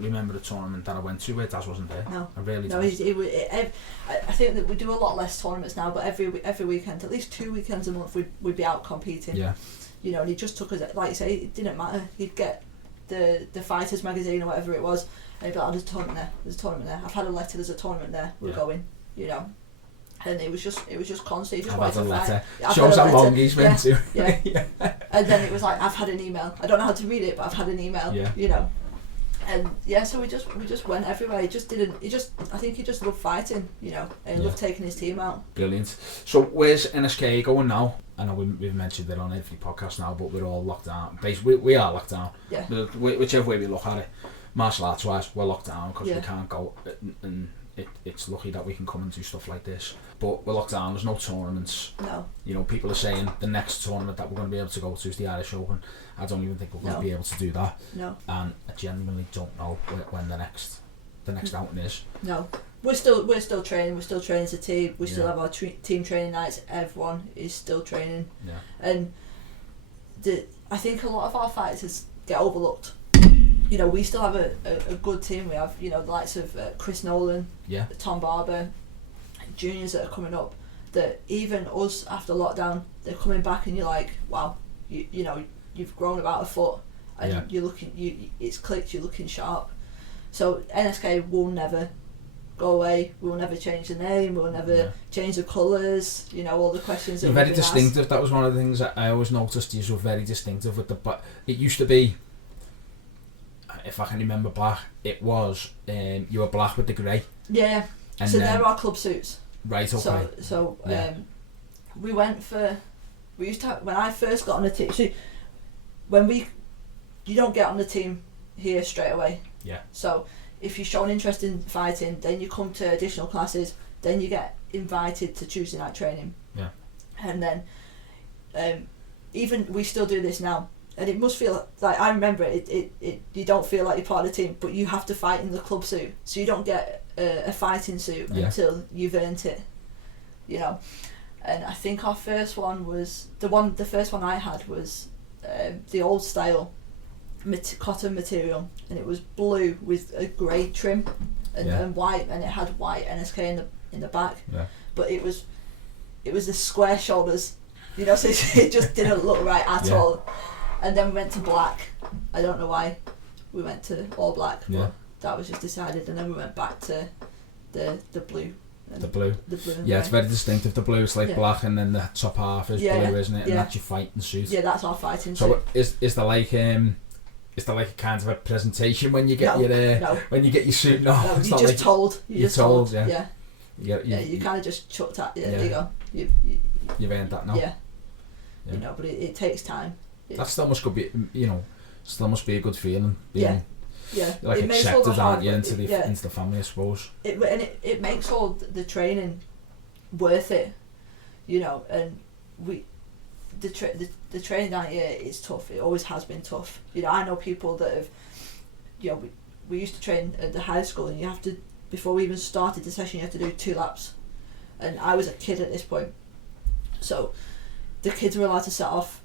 remember the tournament that I went to where Daz wasn't there. No. I really don't. I think that we do a lot less tournaments now, but every weekend, at least 2 weekends a month, we'd be out competing. Yeah. You know, and he just took us, like you say, it didn't matter. He'd get the Fighters magazine or whatever it was, and he'd be like, oh, there's a tournament there, I've had a letter, there's a tournament there, we're going, you know. And it was just constant. He just wanted to letter. Shows how long he's been to. Yeah. And then it was like, I've had an email. I don't know how to read it, but I've had an email. Yeah. You know. And so we just went everywhere. I think he just loved fighting, you know, and he loved taking his team out. Brilliant. So where's NSKA going now? I know we've mentioned it on every podcast now, but we're all locked down. Basically, we are locked down. Yeah. Whichever way we look at it, martial arts wise, we're locked down because we can't go, and it's lucky that we can come and do stuff like this. But we're locked down. There's no tournaments. No. You know, people are saying the next tournament that we're going to be able to go to is the Irish Open. I don't even think we're going to be able to do that. No. And I genuinely don't know when the next outing is. No. We're still training. We're still training as a team. We still have our team training nights. Everyone is still training. Yeah. And I think a lot of our fighters get overlooked. You know, we still have a good team. We have, you know, the likes of Chris Nolan, Tom Barber, juniors that are coming up. That even us after lockdown, they're coming back, and you're like, wow, you know, you've grown about a foot, and you're looking, it's clicked. You're looking sharp. So NSKA will never go away. We will never change the name. We'll never change the colours. You know, all the questions. You're very distinctive. That was one of the things that I always noticed. You were very distinctive with but it used to be, if I can remember back, it was you were black with the grey. Yeah. And so there are club suits. Right. Okay. So we used to have, when I first got on the team. See, you don't get on the team here straight away. Yeah. So if you show an interest in fighting, then you come to additional classes, then you get invited to Tuesday night training. Yeah. And then even we still do this now, and it must feel like, I remember it you don't feel like you're part of the team, but you have to fight in the club suit, so you don't get a fighting suit until you've earned it, you know. And I think our first one was the first one I had was the old style cotton material, and it was blue with a grey trim and white, and it had white NSK in the back. Yeah. But it was the square shoulders, you know, so it just didn't look right at all. And then we went to black. I don't know why we went to all black, but that was just decided. And then we went back to the blue. The blue. The blue. Yeah, it's very distinctive. The blue is like black, and then the top half is blue, isn't it? And that's your fighting suit. Yeah, that's our fighting suit. So is there like a kind of a presentation when you get when you get your suit? No, you're just like told. You're just told. Yeah. You kind of just chucked that. Yeah, there you go. You've earned that now. Yeah. You know, but it takes time. That still must be, still must be a good feeling. Like it accepted, aren't you, into the family, I suppose. It makes all the training worth it, and the training down here is tough. It always has been tough. I know people that have, we used to train at the high school, and you have to, before we even started the session, you have to do 2 laps, and I was a kid at this point, so the kids were allowed to set off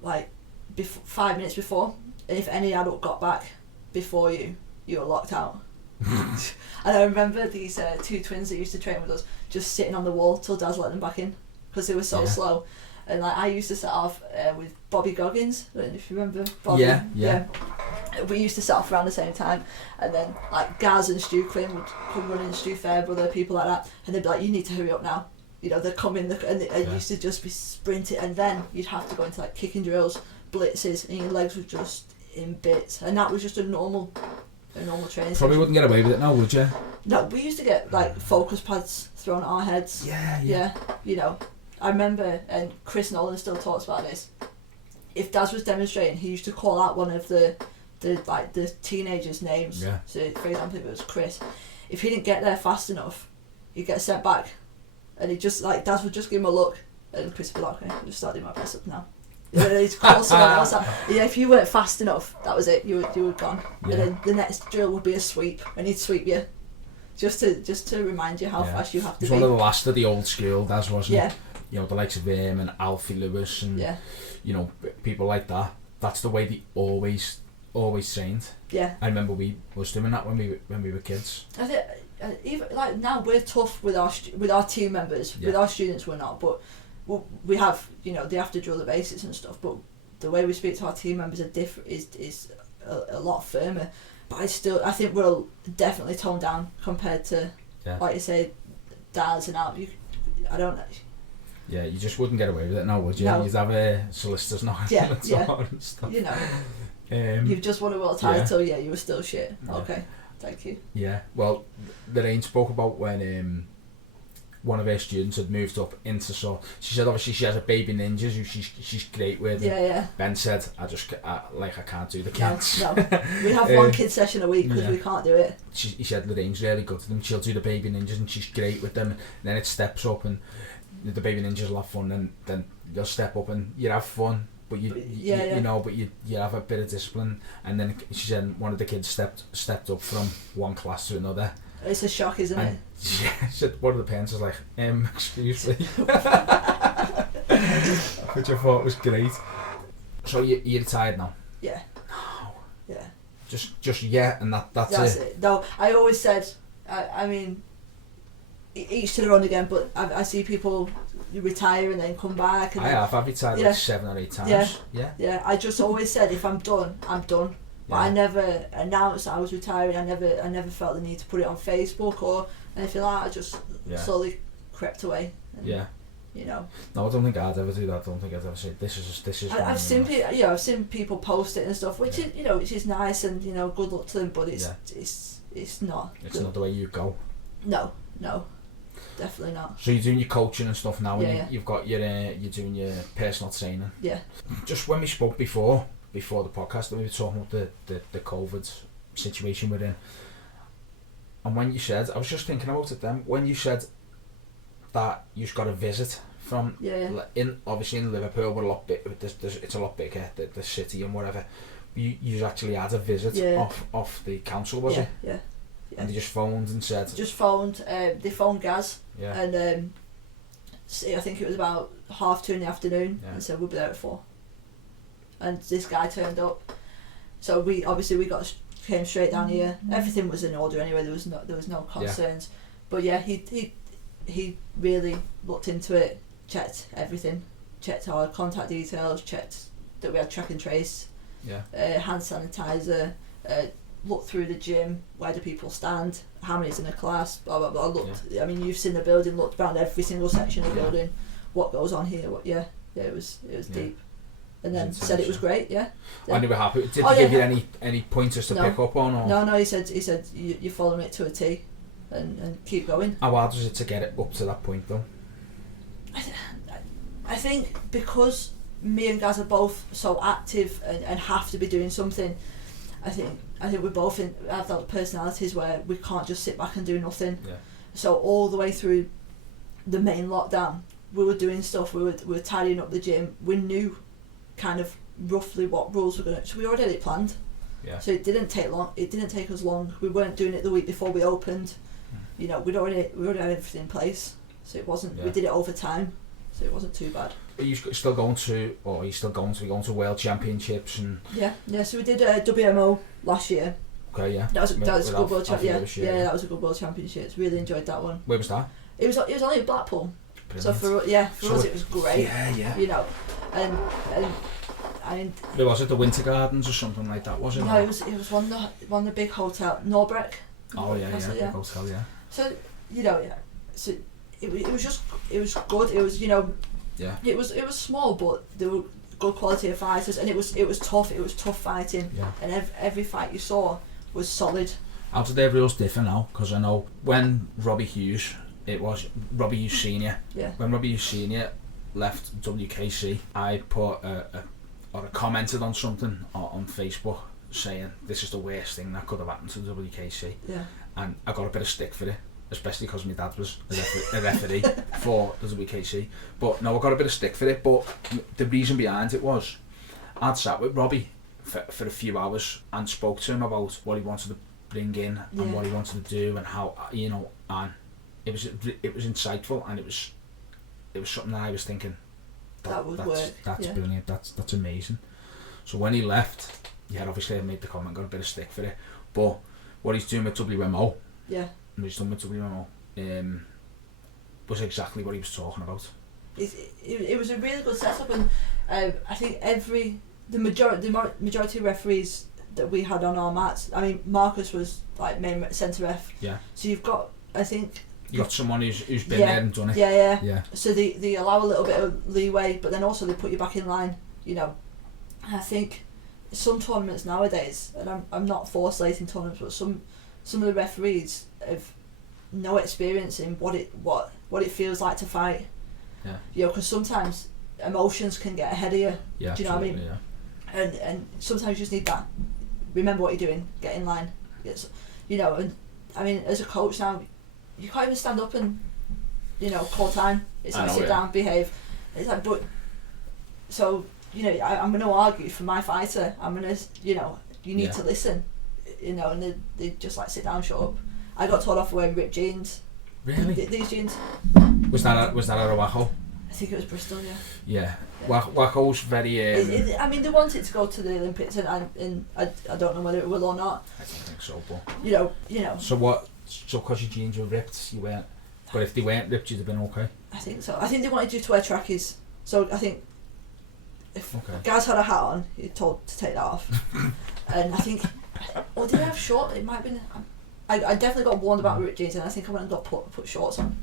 like 5 minutes before, and if any adult got back before you were locked out. And I remember these 2 twins that used to train with us just sitting on the wall till Daz let them back in because they were so slow. And like I used to set off with Bobby Goggins, I don't know if you remember Bobby. Yeah. We used to set off around the same time, and then like Gaz and Stu Quinn would come running, Stu Fairbrother, people like that, and they'd be like, you need to hurry up now. They'd come in and it used to just be sprinting, and then you'd have to go into like kicking drills, blitzes, and your legs were just in bits, and that was just a normal training. Probably wouldn't get away with it now, would you? No, we used to get like focus pads thrown at our heads. Yeah. I remember, and Chris Nolan still talks about this. If Daz was demonstrating, he used to call out one of the teenagers' names. Yeah. So, for example, if it was Chris, if he didn't get there fast enough, he'd get sent back, and he just like Daz would just give him a look, and Chris would be like, okay, I'll just start doing my press up now. He'd call someone else out. If you weren't fast enough, that was it. You were gone. And then the next drill would be a sweep, and he'd sweep you, just to remind you how fast you have to be. He was one of the last of the old school, Daz, wasn't he? The likes of him and Alfie Lewis and people like that. That's the way they always trained. Yeah. I remember we was doing that when we were kids. I think even like now we're tough with our team members. With our students we're not, but we have they have to drill the basics and stuff. But the way we speak to our team members is a lot firmer. But I think we're definitely toned down compared to like you say, Daz and Al. I don't know. Yeah, you just wouldn't get away with it now, would you? No. You'd have solicitors knocking on the door and stuff. You've just won a world title, you were still shit. Yeah. Okay, thank you. Yeah, well, Lorraine spoke about when one of her students had moved up into she said obviously she has a baby ninja who she's great with. Yeah. Ben said, I can't do the kids. No. We have one kid session a week because we can't do it. He said Lorraine's really good at them. She'll do the baby ninjas and she's great with them. And then it steps up and the baby ninjas will have fun, and then you'll step up and you have fun, but you have a bit of discipline. And then she said one of the kids stepped up from one class to another. It's a shock, isn't it? Yeah, she said one of the parents was like, excuse me. Which I thought was great. So you're retired now? Yeah. No. Yeah. Just and that's it. No, I always said, I mean, each to their own again, but I see people retire and then come back. And I've retired like 7 or 8 times. Yeah. I just always said if I'm done, I'm done. But I never announced I was retiring. I never felt the need to put it on Facebook or anything like that. I just slowly crept away. And, No, I don't think I'd ever do that. I don't think I'd ever say this is. I've seen people post it and stuff, which is which is nice and good luck to them. But it's not. It's not the way you go. No. Definitely not. So you're doing your coaching and stuff now, and you've got you're doing your personal training. Yeah. Just when we spoke before the podcast, we were talking about the COVID situation we're in, and when you said, I was just thinking about it then, when you said that you've got a visit from obviously in Liverpool, we're a lot big. It's a lot bigger, the city and whatever. You actually had a visit off the council, was it? Yeah. And they just phoned and said. They phoned Gaz, and I think it was about 2:30 in the afternoon, and said we'll be there at 4. And this guy turned up, so we came straight down here. Everything was in order anyway. There was no concerns, but he really looked into it, checked everything, checked our contact details, checked that we had track and trace, Yeah. hand sanitizer, look through the gym, where do people stand, how many's in a class, blah blah blah. Looked, I mean, you've seen the building, looked around every single section of the building, what goes on here, it was deep. And then said it was great, And you were happy. Did he give you any pointers to pick up on? Or? No, he said you're following it to a T, and keep going. How hard was it to get it up to that point though? I think because me and Gaz are both so active and have to be doing something, I think we both have that personalities where we can't just sit back and do nothing. Yeah. So all the way through the main lockdown, we were doing stuff. We were tidying up the gym. We knew kind of roughly what rules were so we already had it planned. Yeah. So it didn't take long. It didn't take us long. We weren't doing it the week before we opened. You know, we already had everything in place. So it wasn't. We did it over time. So it wasn't too bad. Are you still going to, or are you still going to World Championships and? Yeah. So we did WMO last year. Okay, yeah. That was a good World Championship. Yeah, that was a good World Championships. Really enjoyed that one. Where was that? It was only in Blackpool. Brilliant. So for us it was great. Yeah. You know, and Where was it? The Winter Gardens or something like that? Was it? No, it was one of the big hotel, Norbreck. Oh yeah, big hotel, yeah. So so it was good. It was it was small, but there were good quality of fighters, and it was tough. It was tough fighting, and every fight you saw was solid. How do their rules differ now? Because I know when Robbie Hughes, it was Robbie Hughes Senior. Yeah. When Robbie Hughes Senior left WKC, I put or I commented on something on Facebook saying this is the worst thing that could have happened to WKC. Yeah. And I got a bit of stick for it, especially because my dad was a referee for the WKC. But no, I got a bit of stick for it. But the reason behind it was I'd sat with Robbie for a few hours and spoke to him about what he wanted to bring in and what he wanted to do and how, and it was insightful, and it was something that I was thinking that's brilliant, that's amazing. So when he left, obviously I made the comment, got a bit of stick for it, but what he's doing with WMO, and he's done with WMO, was exactly what he was talking about. It was a really good setup, and I think the majority of referees that we had on our mats, I mean Marcus was like main centre ref, so you've got, I think you got someone who's been there and done it. Yeah. So they allow a little bit of leeway, but then also they put you back in line, And I think some tournaments nowadays, and I'm not for slating tournaments, but some of the referees have no experience in what it feels like to fight. Yeah. Because sometimes emotions can get ahead of you. Yeah. Do you know what I mean? Yeah. And sometimes you just need that. Remember what you're doing. Get in line. And I mean, as a coach now, you can't even stand up and call time. It's like sit down, behave. It's like, but so I'm going to argue for my fighter. I'm going to you need to listen. And they just like sit down, shut up. I got told off for wearing ripped jeans. Really? These jeans. Was that at Waco? I think it was Bristol, yeah. Yeah. Waco's very... I mean, they want it to go to the Olympics, and I don't know whether it will or not. I don't think so, but... You know. So what... So because your jeans were ripped, you weren't... But if they weren't ripped, you'd have been okay? I think so. I think they wanted you to wear trackies. So I think if Gaz had a hat on, you're told to take that off. And I think... Or did I have shorts? It might have been... I definitely got warned about ripped jeans, and I think I went and got put shorts on.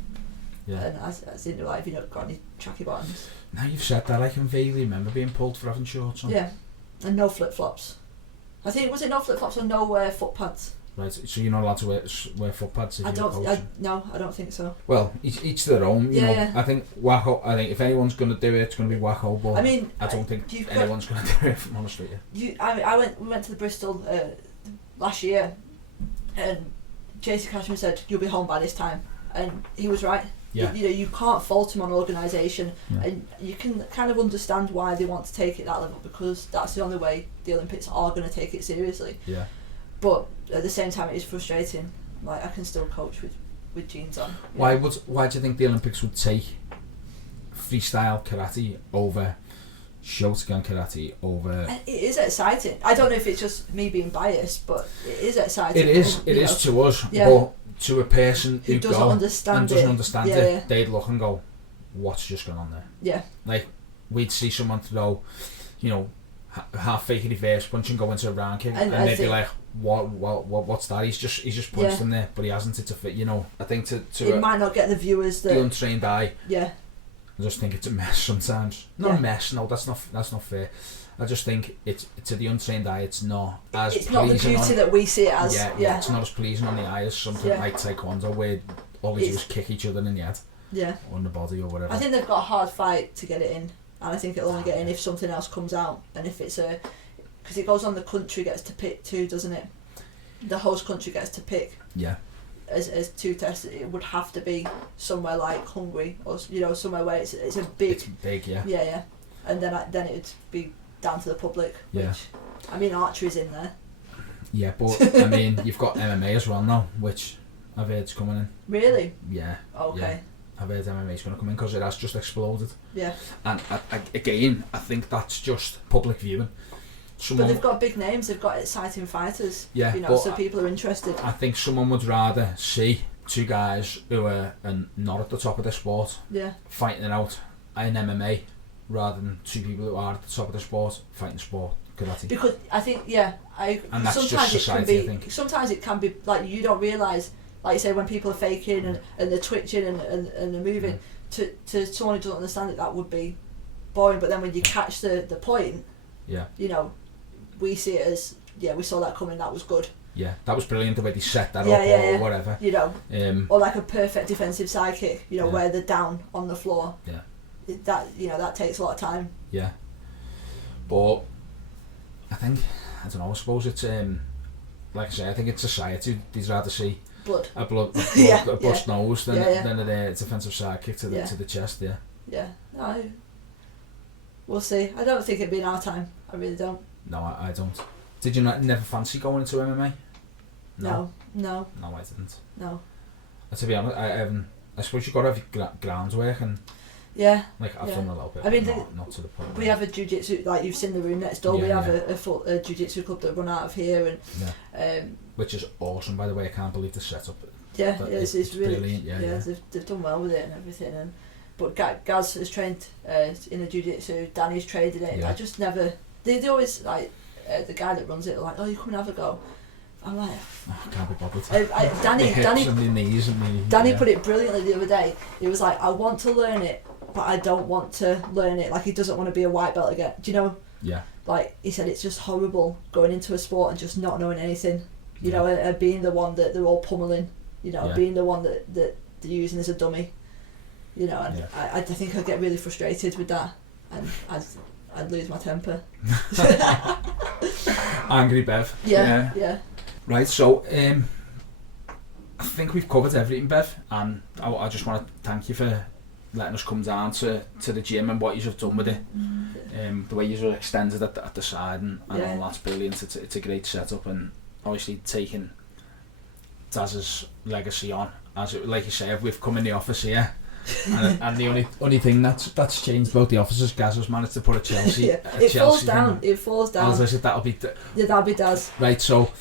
Yeah. And I didn't know, like, if you got any tracky bottoms. Now you've said that, I can vaguely remember being pulled for having shorts on. Yeah, and no flip flops. I think was it no flip flops or no foot pads? Right, so you're not allowed to wear foot pads if you're coaching? No, I don't think so. Well, each to their own. You know. I think Waco. I think if anyone's going to do it, it's going to be Waco. But I mean, I don't think anyone's going to do it. If I'm honest with you. We went to the Bristol last year, and Jason Cashman said you'll be home by this time, and he was right. Yeah. You can't fault him on organisation, and you can kind of understand why they want to take it that level, because that's the only way the Olympics are going to take it seriously. Yeah. But at the same time, it is frustrating. Like, I can still coach with jeans on. Why do you think the Olympics would take freestyle karate over Shotokan karate over? It is exciting. I don't know if it's just me being biased, but it is exciting. It is to us, but to a person who doesn't understand it, they'd look and go, "What's just going on there?" Yeah. Like, we'd see someone throw, half fake a reverse punch and go into a round kick, and they'd be like, what's that? He's just punched him there, but he hasn't. It's a fit, you know. I think to it might not get the viewers that the untrained eye. Yeah. I just think it's a mess sometimes. Not a mess. No, that's not fair. I just think it's to the untrained eye. It's not as it's not the beauty that we see it as. Yeah. It's not as pleasing on the eye as something like Taekwondo, where all they do is kick each other in the head. Yeah. Or in the body or whatever. I think they've got a hard fight to get it in, and I think it'll only get in if something else comes out, and if it's because it goes on, the country gets to pick too, doesn't it? The host country gets to pick. Yeah. As two tests, it would have to be somewhere like Hungary, or somewhere where it's a big. It's big, yeah. Yeah, and then it'd be down to the public. Yeah. Which, I mean, archery's in there. Yeah, but I mean, you've got MMA as well now, which I've heard's coming in. Really? Yeah. Okay. Yeah. I've heard MMA's going to come in because it has just exploded. Yeah. And again, I think that's just public viewing. But they've got big names. They've got exciting fighters. Yeah. So people are interested. I think someone would rather see two guys who are not at the top of the sport. Yeah. Fighting it out in MMA, rather than two people who are at the top of the sport fighting sport. Because I think and that's sometimes just society, it can be. I think. Sometimes it can be like you don't realise, like you say, when people are faking and they're twitching and they're moving. To someone who doesn't understand it, that would be boring. But then when you catch the point, we see it as we saw that coming. That was good. Yeah, that was brilliant the way they set that up or whatever. Or like a perfect defensive sidekick. Where they're down on the floor. Yeah. That takes a lot of time. Yeah. But I suppose it's like I say, I think it's society. They'd rather see a bust nose than a defensive sidekick to the chest. Yeah. Yeah. No. We'll see. I don't think it'd be in our time. I really don't. No, I don't. Did you never fancy going into MMA? No. No, I didn't. No. To be honest, I suppose you've got to have groundwork and. Yeah. Like I've done a little bit. I mean, not to the point. We have a jiu-jitsu, like you've seen the room next door. We have a full jiu-jitsu club that run out of here, and which is awesome, by the way. I can't believe the setup. Yeah, it's really brilliant. Yeah. They've done well with it and everything. But Gaz has trained in the jiu-jitsu. Danny's trained in it. Yeah. I just never. They always like the guy that runs it. Like, oh, you come and have a go. I'm like, I can't be bothered. Danny put it brilliantly the other day. He was like, I want to learn it, but I don't want to learn it. Like, he doesn't want to be a white belt again. Do you know? Yeah. Like, he said it's just horrible going into a sport and just not knowing anything. You know, and being the one that they're all pummeling. Being the one that they're using as a dummy. And I think I'd get really frustrated with that, and I'd lose my temper. Angry Bev. Yeah. Right, so I think we've covered everything, Bev, and I just want to thank you for letting us come down to the gym and what you've done with it. The way you've extended it at the side and all that's brilliant. It's a great setup, and obviously taking Daz's legacy on. As like you say, we've come in the office here. and the only thing that's changed about the office is Gaz has managed to put a Chelsea. It falls down. It falls down. As I said, that'll be Daz. Right, so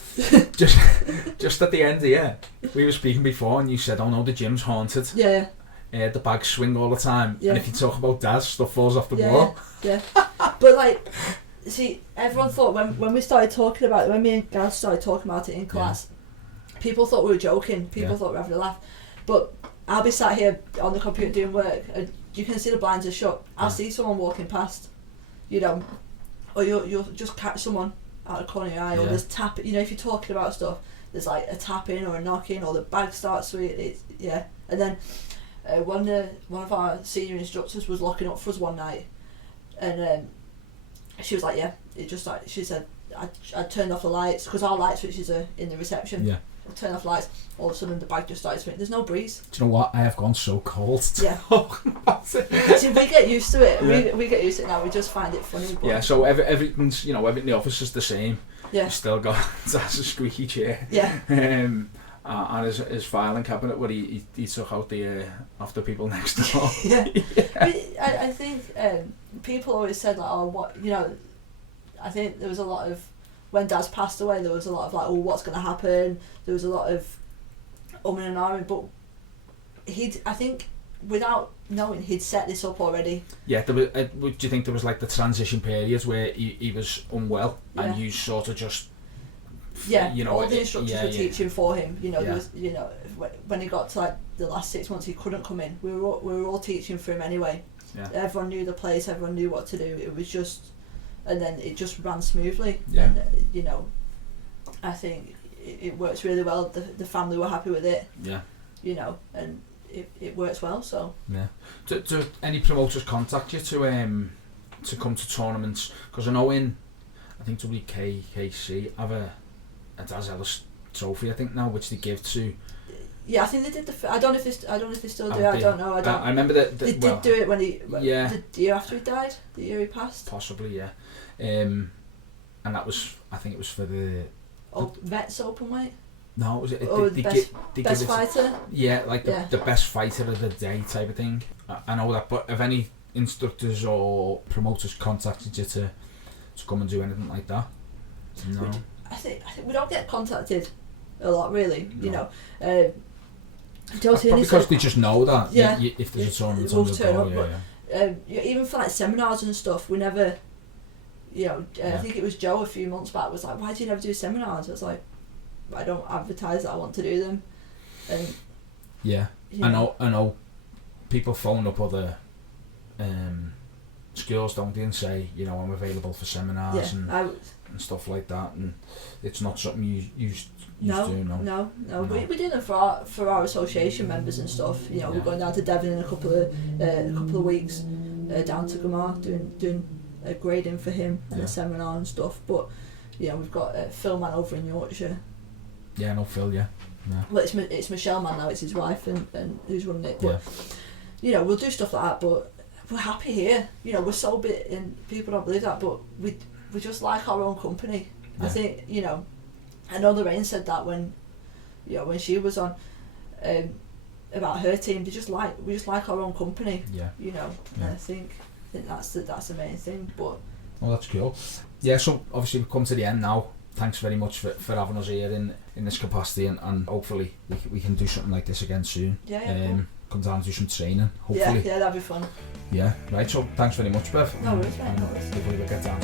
just at the end here, we were speaking before, and you said, "Oh no, the gym's haunted." Yeah. The bags swing all the time, and if you talk about Daz, stuff falls off the wall. Yeah. But like, see, everyone thought when we started talking about it, when me and Gaz started talking about it in class, people thought we were joking. People thought we were having a laugh, but I'll be sat here on the computer doing work, and you can see the blinds are shut. I'll see someone walking past, or you'll just catch someone out of the corner of your eye, or there's tap. If you're talking about stuff, there's like a tapping or a knocking, or the bag starts swinging. And then one of our senior instructors was locking up for us one night, and she was like, she said, I turned off the lights because our light switches are in the reception. Yeah. Turn off lights, all of a sudden the bag just started swinging. There's no breeze. Do you know what? I have gone so cold. Yeah. See, we get used to it. Yeah. We get used to it now. We just find it funny. But yeah. So everything's everything in the office is the same. Yeah. You still got that's a squeaky chair. Yeah. And his filing cabinet where he took out the after people next door. Yeah. I think people always said like, oh, what I think there was a lot of. When Daz passed away, there was a lot of like, oh, what's going to happen? There was a lot of and ahhing, but I think without knowing, he'd set this up already. Yeah, do you think there was like the transition periods where he was unwell and you sort of just... Yeah, you know, all the instructors were teaching for him. You know, Yeah. there was, you know, when he got to like the last 6 months, he couldn't come in. We were all teaching for him anyway. Yeah. Everyone knew the place. Everyone knew what to do. It was just, and then it just ran smoothly. Yeah. And you know, I think it works really well. The family were happy with it. Yeah. You know, and it works well. So. Yeah. Do any promoters contact you to come to tournaments? Because I know I think WKKC have a Daz Ellis trophy, I think now, which they give to. Yeah, I think they did I don't know if they still do. I don't know. I remember that they did do it when he. Yeah. The year after he died, the year he passed. Possibly, yeah. And that was, I think it was for the. Vets Openweight. No, was it? The best fighter. Yeah, like the best fighter of the day type of thing. I know that, but have any instructors or promoters contacted you to come and do anything like that? No. I think we don't get contacted a lot, really. No. You know, probably because they just know that. Yeah. If there's a tournament on the go, even for like seminars and stuff, we never. You know, I think it was Joe a few months back was like, "Why do you never do seminars?" I was like, "I don't advertise that I want to do them." And yeah, I know. People phone up other schools, don't they, and say, you know, I'm available for seminars and stuff like that, and it's not something you do. No. We do them for our association members and stuff. You know, we're going down to Devon in a couple of weeks, down to Gamar doing a grading for him and a seminar and stuff. But you know, we've got Phil Man over in Yorkshire. Yeah, no Phil. Yeah. Well, it's Michelle Man now. It's his wife and who's running it. But you know, we'll do stuff like that. But we're happy here. You know, we're so big, and people don't believe that, but we just like our own company. Yeah. I think, you know, I know Lorraine said that when she was on about her team. We just like our own company. Yeah. You know, and I think that's the main thing. But that's cool. Yeah. So obviously we've come to the end now. Thanks very much for having us here in this capacity, and hopefully we can do something like this again soon. Yeah. Come down and do some training, hopefully. Yeah, that'd be fun. Yeah, right, so thanks very much, Bev. No worries, mate. Hopefully we'll get down.